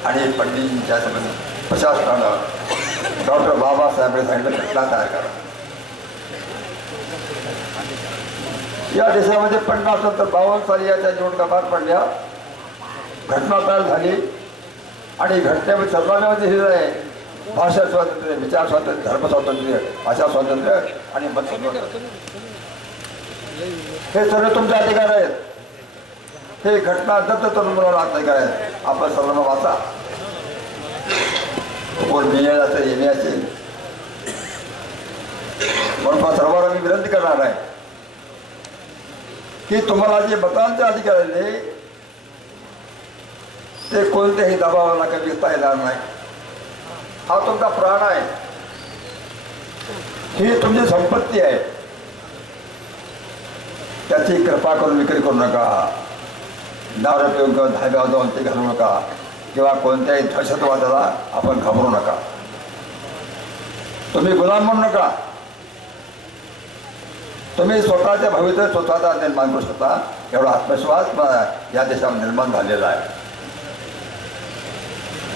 आणि पंडितजींच्या प्रशासनानं डॉक्टर बाबासाहेबांनी सांगितलं घटना तयार करा. या देशामध्ये 50 नंतर 52 साली याच्या निवडणुका पार पडल्या, घटना तयार झाली आणि घटनेमध्ये सर्वांमध्ये हे आहे भाषा स्वातंत्र्य, विचार स्वातंत्र्य, धर्म स्वातंत्र्य, भाषा स्वातंत्र्य आणि मत स्वातंत्र्य हे सर्व तुमचे अधिकार आहेत. हे घटना दत्त तरुण अधिकार आहेत. आपण सर्वांना वाचा, कोण मिळेल असेल एम असेल. म्हणून सर्वांना मी विनंती करणार आहे की तुम्हाला जे मतांचे अधिकार आहे ते कोणत्याही दबावाला कधी विकता येणार नाही. हा तुमचा प्राण आहे, ही तुमची संपत्ती आहे. त्याची कृपा करून विक्री करू नका, दारू पिऊन किंवा धाब्यावर जाऊन ते घालू नका, किंवा कोणत्याही दहशतवादाला आपण घाबरू नका. तुम्ही गुलाम म्हणू नका. तुम्ही स्वतःच्या भविष्य स्वतःचा निर्माण करू शकता एवढा आत्मविश्वास या देशामध्ये निर्माण झालेला आहे.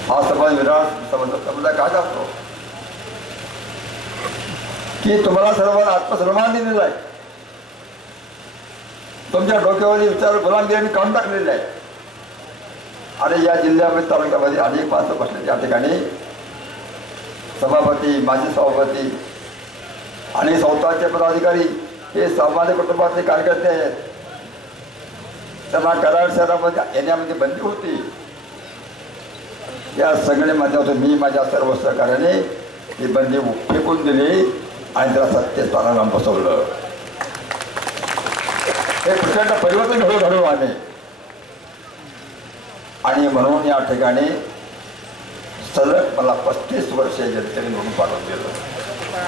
हा समाज विराट समजा काय असतो की तुम्हाला सर्वांना आत्मसन्मान दिलेला आहे. तुमच्या डोक्यावरील विचार गुलामगिरीने काढून टाकलेले आहे. आणि या जिल्ह्यामध्ये तालुक्यामध्ये अनेक माणसं बसले. या ठिकाणी सभापती, माजी सभापती आणि संस्थांचे पदाधिकारी हे सामान्य कुटुंबातले कार्यकर्ते आहेत. त्यांना कराड शहरामध्ये येण्यामध्ये बंदी होती. या सगळ्या माध्यमातून मी माझ्या सर्व सहकार्याने ही बंदी फेकून दिली आणि त्याला सत्यस्थानाला बसवलं. हे प्रचंड परिवर्तन घडवून आले. आणि म्हणून या ठिकाणी सलग मला 35 वर्ष जनतेने म्हणून पाठवून दिलं,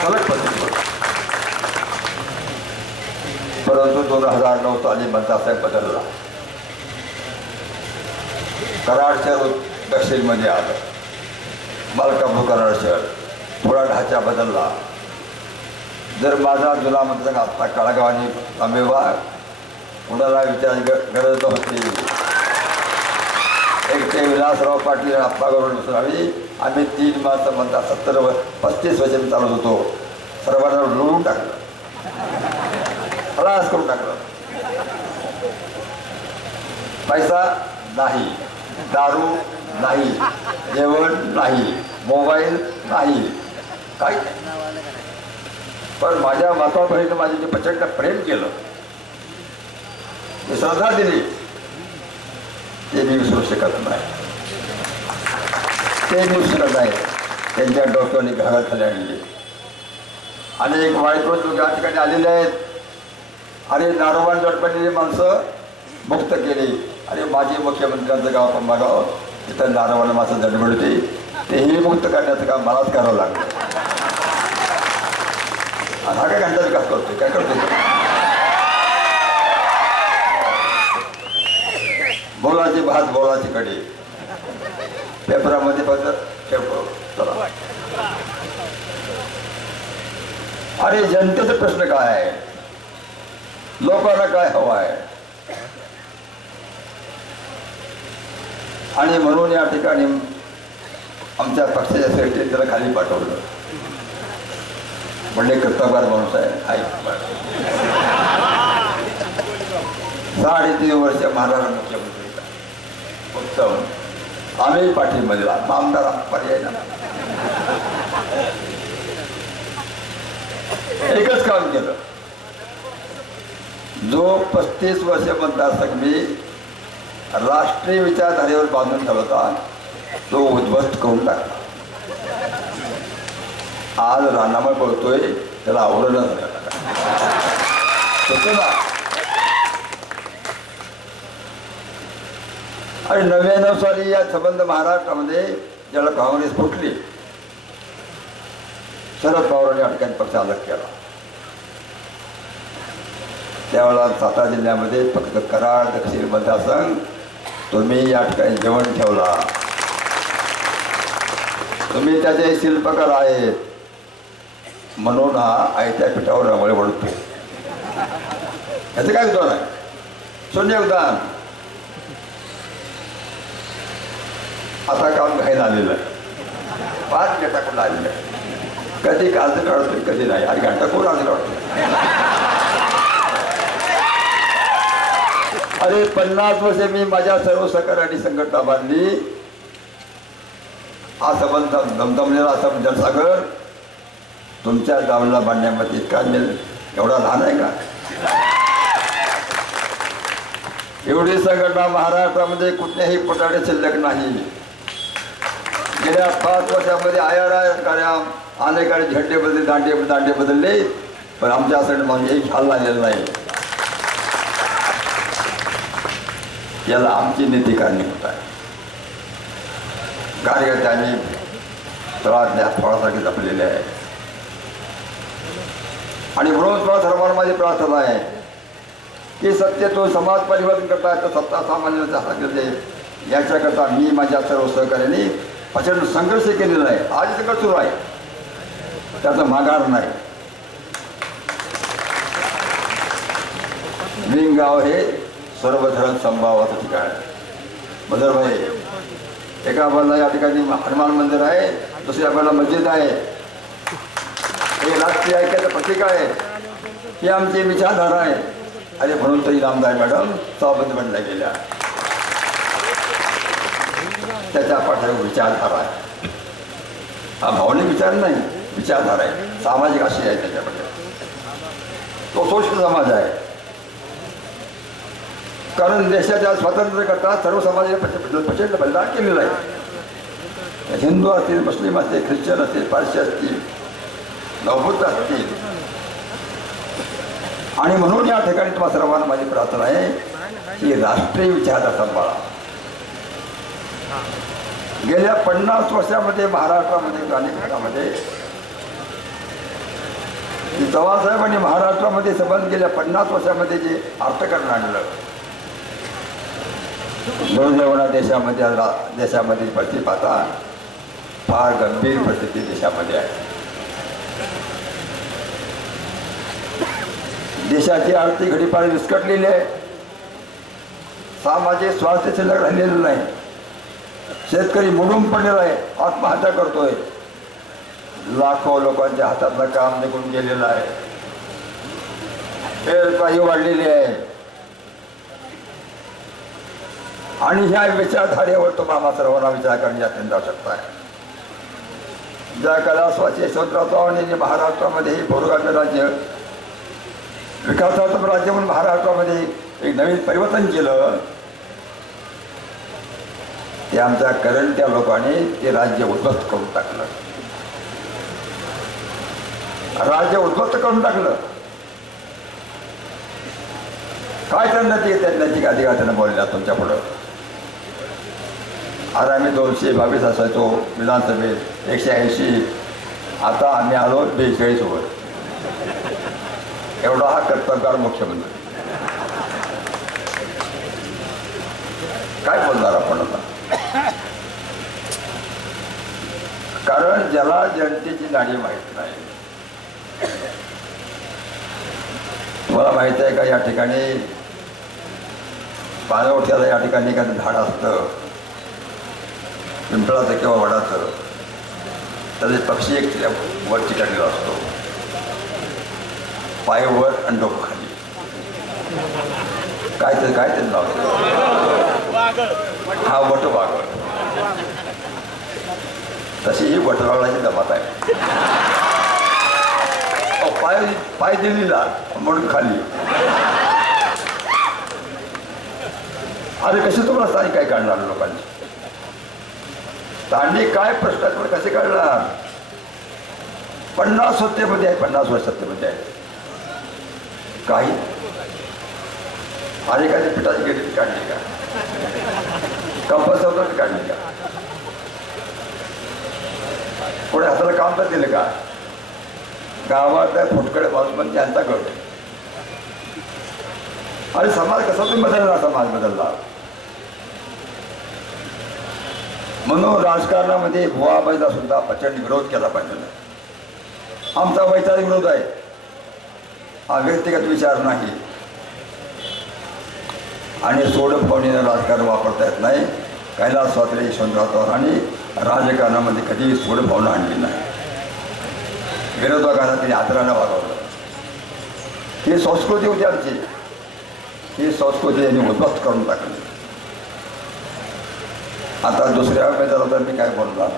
सलग 35 वर्ष. परंतु 2009 साली मतदारसंघ बदलला. कराड शहर दक्षिणमध्ये आलं, मलकापूर कराड शहर, थोडा ढाचा बदलला. जर माझा जुना मतदारसंघ आत्ता काळागावानी आंबेबा कुणाला विचारायची गरज नव्हती. एक ते विलासराव पाटील आप्पा करून बसरावी आम्ही 3 माणसं म्हणता 35 वर्ष चालत होतो. सर्वांना लुळून टाकलं, खलास करून टाकलं. पैसा नाही, दारू नाही, जेवण नाही, मोबाईल नाही, काही नाही. पण माझ्या माताबहिणीनं माझे जे प्रचंड प्रेम केलं, जी श्रद्धा दिली, ते मी विसरू शकत नाही. ते मी विसरत नाही. त्यांच्या डोक्याने घरात खाली आणली. अनेक वाईट लोक या ठिकाणी आलेले आहेत. आणि दारोबान जोडपणलेली माणसं मुक्त केली. आणि माजी मुख्यमंत्र्यांचं गाव पंभागाव तिथं दारोबाला माणसं दडबड होती, तेही मुक्त करण्याचं काम मलाच करावं लागलं. आणि हा काय घंटा विकास करतोय, काय करतोय? बोलाची भात बोलाची कडी, पेपरामध्ये फक्त ठेवतो. चला, अरे जनतेचा प्रश्न काय आहे, लोकांना काय हवं आहे. आणि म्हणून या ठिकाणी आमच्या पक्षाच्या सेक्रेटरी त्याला खाली पाठवलं. म्हणजे कर्तव्यगार माणूस आहे. 3.5 वर्ष महाराष्ट्र मुख्यमंत्री उत्तम. आम्ही पाठिंबा दिला. आमदार पर्याय ना, एकच काम केलं. जो 35 वर्ष मतदारसंघ मी राष्ट्रीय विचारधारेवर बांधून ठेवला तो उद्ध्वस्त करून टाकला. आज रानामा पळतोय, त्याला आवडलं ना. आणि 99 साली या संबंध महाराष्ट्रामध्ये ज्याला काँग्रेस फुटली, शरद पवारांनी या ठिकाणी पक्ष अलग केला. त्यावेळेला सातारा जिल्ह्यामध्ये फक्त कराड दक्षिण मतदारसंघ तुम्ही या ठिकाणी जेवण ठेवला. तुम्ही त्याचे शिल्पकार आहेत म्हणून हा आयत्या पिठावर रंगोळी वळतो. याचं काय उदाहरण आहे? शून्य उदाहरण. आता काम घाईला आलेलं आहे. 5 घंटा कोण आलेलं आहे. कधी काळजी काढतोय, कधी नाही. 8 घंटा कोण आलेला वाटतो. अरे 50 वर्षे मी माझ्या सर्व सहकार्याने संघटना बांधली. हा संबंध दमदमलेला असा जनसागर तुमच्या गावाला बांधण्यामध्ये इतका एवढा लहान आहे का? एवढी संघटना महाराष्ट्रामध्ये कुठल्याही पोटाडे शिल्लक नाही. गेल्या 5 वर्षामध्ये कार्या अनेकाने झेंडे बदलले, दांडे बदलले, पण आमच्या असं एक हाल आलेला नाही. याला आमची नीती कारणीभूत आहे. कार्यकर्त्यांनी तळातल्या फळासारखे जपलेले आहे आणि म्हणून तुम्हाला सर्वांना माझी प्रार्थना आहे की सत्य तो समाज परिवर्तन करता येतं, सत्ता सामान्यांच्या हातात येते. याच्याकरता मी माझ्या सर्व सहकार्याने प्रचंड संघर्ष केलेला आहे. आज संघर्ष सुरू आहे, त्याचा माघार नाही. विंगाव हे सर्वधरण संभावाचं ठिकाण. बदल भाई, एका बाजूला या ठिकाणी हनुमान मंदिर आहे, दुसऱ्या बाजूला मस्जिद आहे. हे राष्ट्रीय ऐक्याचं प्रतीक आहे, ही आमची विचारधारा आहे. आणि म्हणून तरी रामदाय मॅडम सावबंद बनल्या गेल्या. त्याच्या पाठीवर विचारधारा आहे. हा भावनिक विचार नाही, विचारधारा आहे, सामाजिक अशी आहे. त्याच्यामध्ये तो सोशल समाज आहे. कारण देशाच्या स्वातंत्र्य करता सर्व समाजाने प्रचंड बलिदान केलेलं आहे. हिंदू असतील, मुस्लिम असतील, ख्रिश्चन असतील, पारशी असतील, नवबुद्ध असतील. आणि म्हणून या ठिकाणी तुम्हाला सर्वांना माझी प्रार्थना आहे की राष्ट्रीय विचारधारा सांभाळा. गेल्या 50 वर्षामध्ये महाराष्ट्रामध्ये अनेक भागामध्ये चव्हाणसाहेबांनी महाराष्ट्रामध्ये संबंध गेल्या 50 वर्षामध्ये जे अर्थकारण आणलं, दुर्दैवाना देशामध्ये परिस्थिती पाहता फार गंभीर परिस्थिती देशामध्ये आहे. देशाची आर्थिक घडी फार विस्कटलेली आहे. सामाजिक स्वास्थ्य शिल्लक राहिलेलं नाही. शेतकरी मोडून पडलेला आहे, आत्महत्या करतोय. लाखो लोकांच्या हातातलं काम निघून गेलेलं आहे. बेरोजगारी वाढलेली आहे. आणि ह्या विचारधारेवर तुम्हाला सर्वांना विचार करण्याची अत्यंत आवश्यकता आहे. ज्या कैलासवासी यशवंतराव चव्हाण यांनी महाराष्ट्रामध्ये हे पुरोगामी राज्य, विकासाचं राज्य म्हणून महाराष्ट्रामध्ये एक नवीन परिवर्तन केलं, ते आमच्या करंट्या लोकांनी ते राज्य उद्ध्वस्त करून टाकलं. राज्य उद्ध्वस्त करून टाकलं. काय त्यांची अधिकार त्यांना बोलल्या तुमच्या पुढं. आज आम्ही 222 असायचो विधानसभेत, 180. आता आम्ही आलो 42 वर. एवढा हा कर्तव्यकार मुख्यमंत्री. काय बोलणार आपण आता? कारण ज्याला जनतेची नाडी माहीत नाही. तुम्हाला माहित आहे का, या ठिकाणी पाणवठ्याला या ठिकाणी एखादं झाड असतं, पिंपळाचं किंवा वडाचं, त्याचे पक्षी एक वर चिकटलेला असतो, पाय वर आणि डोकं खाली. काय ते नाव? हा वटवाघळ. तशी ही वटवाघळाची जमात आहे. पाय दिलेला म्हणून खाली. अरे कसे तुम्हाला स्थानिक काय काढणार लोकांनी? स्थानिक काय प्रश्न कसे काढणार? 50 सत्तेमध्ये आहे, 50 वर्ष सत्तेमध्ये आहे. काही आणि एखादी पिठाची गेली काढली का? कंपल्सरी काढली का? कोणी हाताला काम तर दिलं का? गावात फुटकडे माणूस त्यांचा गट. आणि समाज कसा तुम्ही बदलला? समाज बदलला. म्हणून राजकारणामध्ये भुवाबाईला सुद्धा प्रचंड विरोध केला पाहिजे. आमचा वैचारिक विरोध आहे, हा व्यक्तिगत विचार नाही. आणि सोडफावणीनं राजकारण वापरता येत नाही. कैलासवासी यशवंतराव चव्हाणांनी राजकारणामध्ये कधीही सोडफावणं आणली नाही. विरोधकांना तिने आदरानं वागवलं. ही संस्कृती होती आमची. ही संस्कृती यांनी उद्ध्वस्त करून टाकली. आता दुसऱ्या उमेदवाराला तर मी काय बोलणार?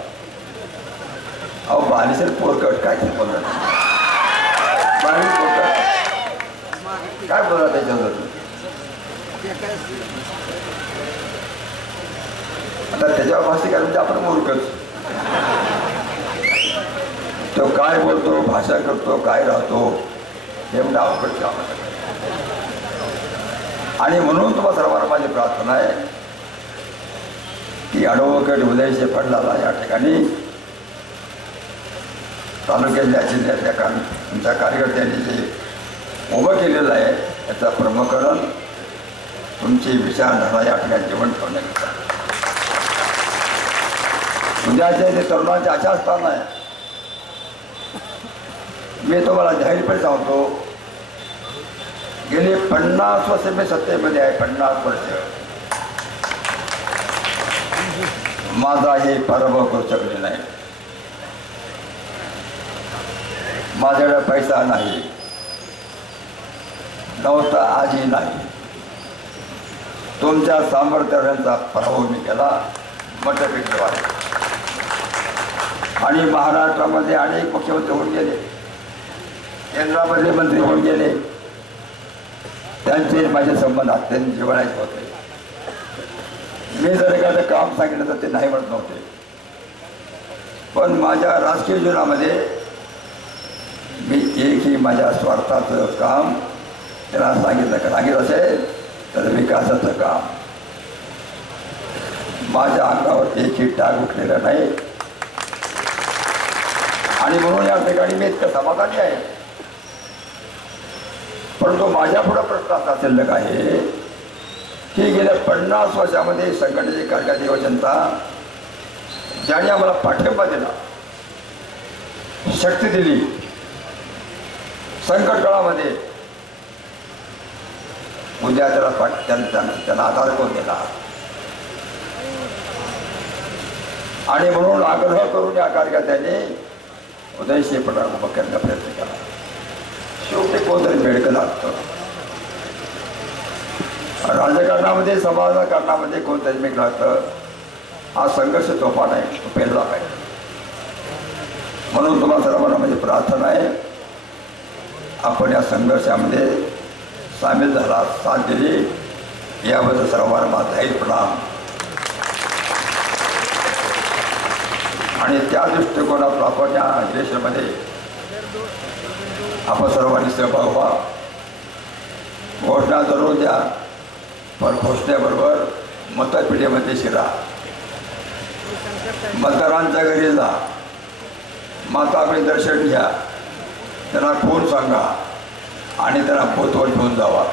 अहो बालिशेर पोरकट काय बोलणार? बालिश पोरकट काय बोलणार त्याच्यावर? आता त्याच्यावर भाषा काय म्हणजे आपण मूर्खच. तो काय बोलतो, भाषा करतो, काय राहतो, हे म्हणजे अवघड काम. आणि म्हणून तुम्हाला सर्वांना माझी प्रार्थना आहे की ॲडव्होकेट उदयशे फडलाला या ठिकाणी तालुक्यातल्या जिल्ह्यातल्या तुमच्या कार्यकर्त्यांनी जे उभं केलेलं आहे याचं प्रमुखीकरण तुमची विचारधारा या ठिकाणी जीवन ठेवण्याकरता उद्याचे ते तरुणांचे आशास्थान आहे. मी तुम्हाला जाहीरपणे सांगतो गेले 50 वर्ष मी सत्तेमध्ये आहे. 50 वर्ष माझा हे पराभव करू शकले नाही. माझ्याकडे पैसा नाही नव्हता आजही नाही. तुमच्या सामर्थ्याचा पराभव मी केला मतपेटीद्वारे आणि महाराष्ट्रामध्ये अनेक मुख्यमंत्री होऊन गेले केंद्रामध्ये मंत्री होऊन गेले. त्यांचे माझे संबंध अत्यंत जिव्हाळ्याचे होते. मी जर एखादं काम सांगितलं तर ते नाही म्हणत नव्हते. पण माझ्या राजकीय जीवनामध्ये मी एकही माझ्या स्वार्थाचं काम त्यांना सांगितलं असेल तर विकासाचं काम माझ्या अंगावर एकही डाग उठलेला नाही. आणि म्हणून या ठिकाणी मी इतकं समाधानी आहे. परंतु माझ्या पुढे प्रश्न असा शिल्लक आहे की गेल्या 50 वर्षामध्ये संघटनेची कार्यकर्ते व जनता ज्याने आम्हाला पाठिंबा दिला शक्ती दिली संकट काळामध्ये उद्या त्यांना आधार कोण दिला. आणि म्हणून आग्रह करून या कार्यकर्त्यांनी उदयशे फडला उभं करण्याचा प्रयत्न केला. शेवटी कोणतरी मेडकं लागतं. राजकारणामध्ये समाजकारणामध्ये कोणतरी मेक लागतं. हा संघर्ष तोफा नाही तो पेरला पाहिजे. म्हणून तुम्हाला सर्वांना माझी प्रार्थना आहे आपण या संघर्षामध्ये सामील झाला साथ दिली याबद्दल सर्वांना माझा जाहीर प्रणाम. आणि त्या दृष्टिकोनातून आपण या देशामध्ये आपण सर्वांनी सहभाग व्हा. घोषणा जरूर द्या पण घोषणेबरोबर मतपेटीमध्ये शिरा. मतदारांच्या घरी जा माताकडे दर्शन घ्या त्यांना खून सांगा आणि त्यांना बूथवर घेऊन जावा.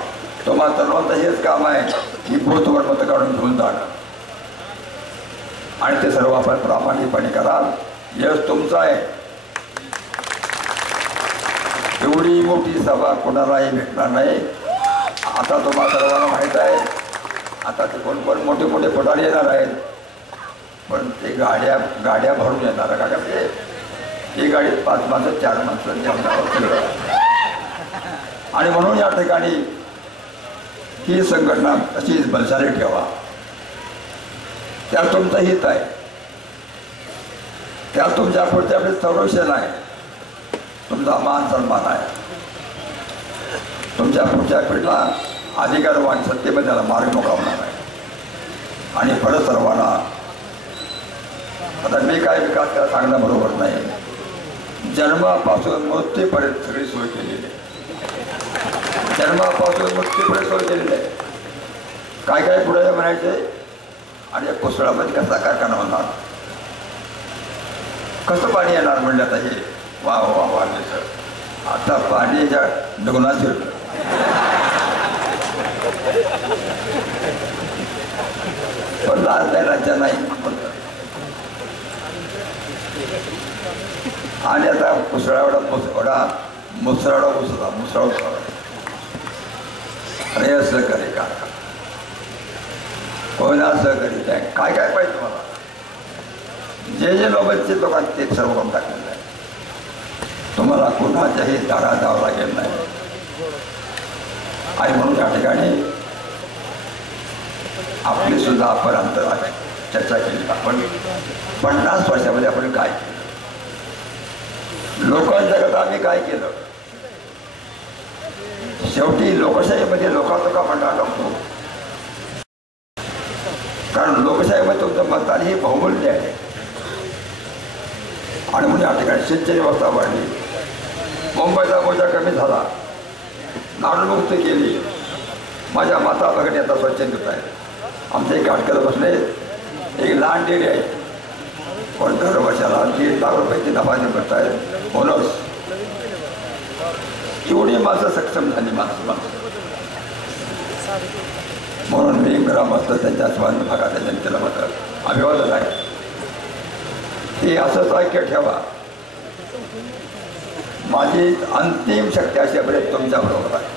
तुम्हाला सर्वांचं हेच काम आहे की बूथवर मत काढून घेऊन जाणं आणि ते सर्व आपण प्रामाणिकपणे कराल. यश तुमचं आहे. एवढी मोठी सभा कोणालाही भेटणार नाही. आता तुम्हाला सर्वांना माहीत आहे आता ते कोण कोण मोठे मोठे पुढारी येणार आहेत पण ते गाड्या भरून येणार. गाड्या म्हणजे ही गाडी 5 माणसं 4 माणसं आणि म्हणून या ठिकाणी ही संघटना अशीच बलशाली ठेवा. त्यात तुमचं हित आहे. त्यात तुमच्या पुढच्या आपले संरक्षण आहे. तुमचा मान सन्मान आहे. तुमच्या पुढच्या पिढीला अधिकारवान सत्तेमध्ये त्याला मार्ग मोकळा होणार आहे. आणि परत सर्वांना आता मी काय विकास त्याला सांगणं बरोबर नाही. जन्मापासून मृत्यूपर्यंत सगळी सोय केलेली आहे. जन्मापासून मृत्यूपर्यंत सोय केलेली आहे. काय काय पुढे म्हणायचे आणि कोसळामध्ये कसा कारखाना होणार कसं पाणी येणार म्हणलं आता हे वा वा वा आता पाणीच्या डोंगरात शिरलं. पण लाज नाही राज्य नाही. आणि आता मुसळावडा मुसळावडा अरे असं करे का कोण असं करी काय काय पाहिजे तुम्हाला जे जे लोकांचे लोकांचे ते सर्व करून टाकलेलं आहे. तुम्हाला कुणाच्याही दारा जावं लागेल नाही. आणि म्हणून या ठिकाणी आपली सुद्धा आपण अंतरात चर्चा केली. आपण 50 वर्षामध्ये आपण काय केलं लोकांच्या करता आम्ही काय केलं. शेवटी लोकशाहीमध्ये लोकांचा मंडळ लागतो कारण लोकशाहीमध्ये तुमचं मतदान हे बहुमूल्य आहे. आणि म्हणून या ठिकाणी सिंचन व्यवस्था वाढली. मुंबईचा बोजा कमी झाला. नाडमुक्त केली. माझ्या माता भगिनी आता स्वच्छंदित आहे. आमचे काटकर बसले एक लहान डेअरी आहे, पण दर वर्षाला 1.5 लाख रुपयाची नफाने करतायत बोनस. एवढी माणसं सक्षम झाली माणसं. म्हणून मी ग्रामस्थ त्यांच्या स्वामी भागाच्या जनतेला मात्र अभिवादन आहे की असंच ऐक्य ठेवा. माझी अंतिम शक्ती असेपर्यंत तुमच्याबरोबर आहे.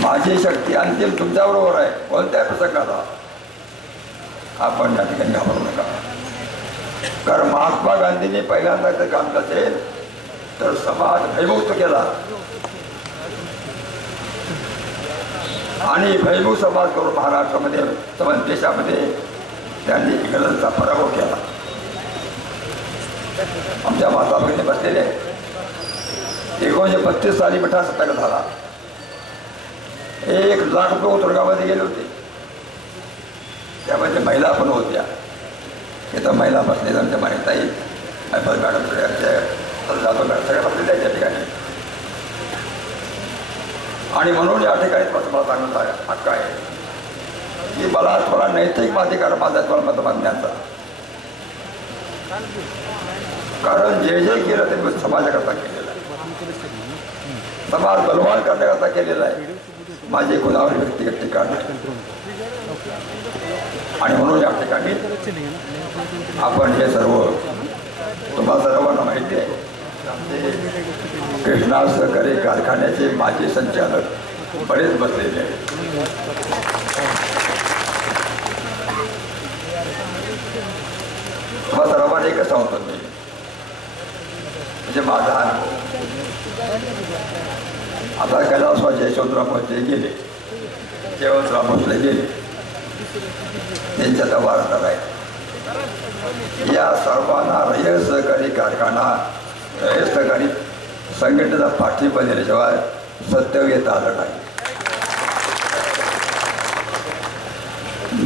माझी शक्ती अंतिम तुमच्याबरोबर आहे. कोणत्याही प्रसंगाला आपण या ठिकाणी घाबरू नका. कारण महात्मा गांधींनी पहिल्यांदा जर काम असेल तर समाज भयमुक्त केला आणि भयमुक्त समाज करून महाराष्ट्रामध्ये समज देशामध्ये त्यांनी इंग्रजांचा पराभव केला. आमच्या माता भगिनी बसलेले 1932 साली मिठा सत्याग्रह झाला. 1 लाख लोक तुरुंगामध्ये गेले होते. त्यामध्ये महिला पण होत्या. इथं महिला बसलेल्या आमच्या माहिताई ऐफल मॅडम सगळ्या बसलेल्या त्या ठिकाणी. आणि म्हणून या ठिकाणी मला सांगण्याचा हक्क आहे की मला थोडा नैतिक अधिकार माझा तुम्हाला मत मागण्याचा. कारण जे जे केलं ते मी समाजाकरता केलेलं आहे. समाज बलवान करण्याकरता केलेला आहे. माझे कोणावर व्यक्तिगत ठिकाण आहे. आणि म्हणून या ठिकाणी आपण हे सर्व तुम्हाला सर्वांना माहिती आहे. कृष्णा सहकारी कारखान्याचे माजी संचालक बरेच बसलेले आहेत. तुम्हाला सर्वांना एकच सांगतो मी, म्हणजे माझा आता कैलासवासी यशवंतराव भोसले गेले, जयवंतराव भोसले गेले, त्यांच्या वारसदार आहेत. या सर्वांना रयत सहकारी कारखाना रयत सहकारी संघटनेचा पाठिंबा दिल्याशिवाय सत्य येता आलं नाही.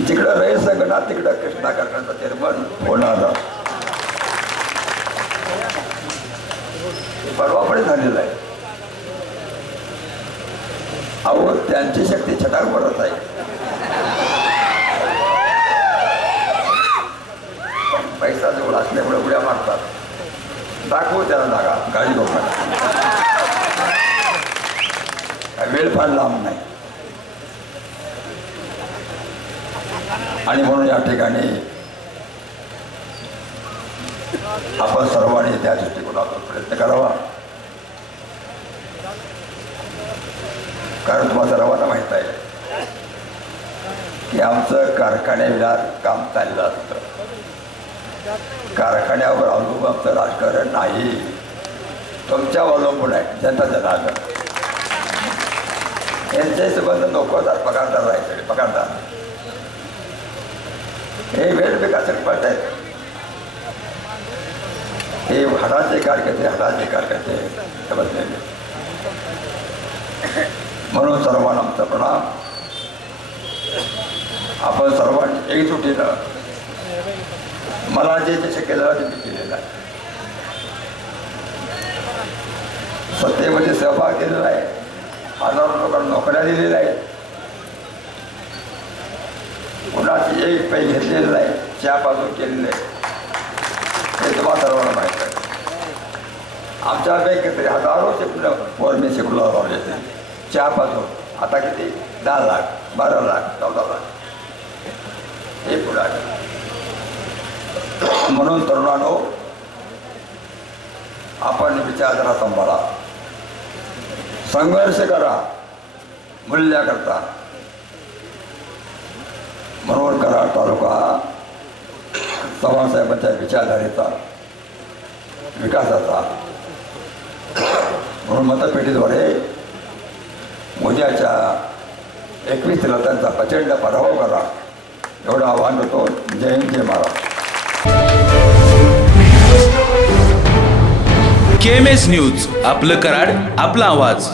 जिकडं रयत संघटना तिकडं कृष्णा कारखान्याचं निर्माण होणार. परवापणे झालेलं आहे. अहो त्यांची शक्ती छटाक पडत आहे. पैसा जवळ असल्यामुळे उड्या मारतात. दाखवू त्याला जागा गाडी लोकांना. वेळ फार लांब नाही. आणि म्हणून या ठिकाणी आपण सर्वांनी त्या दृष्टिकोनातून प्रयत्न करावा. कारण तुम्हाला सर्वांना माहीत आहे की आमचं कारखान्याविना काम चाललं असतं. कारखान्यावर अवलंबून आमचं राजकारण नाही, तुमच्यावर अवलंबून आहे. जनता जनार्दन यांचे संबंध नोकरदार पगारदार राहायचे. पगारदार हे वेळ विकासासाठी पडत आहेत. हे हाडाचे कार्यकर्ते समजलेले. म्हणून सर्वांना आमचा प्रणाम. आपण सर्वांनी एकजुटीनं मला जे शक्य झालं ते मी केलेलं आहे. सत्तेमध्ये सहभाग केलेला आहे. हजारो लोकांना नोकऱ्या दिलेल्या आहेत. कुणाची एक पै घेतलेलं आहे. चहापासून केलेलं आहे. हे तुम्हाला सर्वांना माहीत आहे. आमच्यापैकी तरी हजारोचे वर मी शिकलो लावले असेल चहापासून. आता किती 10 लाख 12 लाख 14 लाख हे पुढे. म्हणून तरुणांनो आपण विचारधारा सांभाळा. संघर्ष करा मूल्याकरता. म्हणून कराड तालुका चव्हाणसाहेबांच्या विचारधारेचा विकासाचा म्हणून मतपेटीद्वारे उद्याच्या 21 त्यांचा प्रचंड पराभव करा एवढं आवाहन होतो. जय हिंद जय महाराष्ट्र. KMS न्यूज, आपलं कराड आपला आवाज.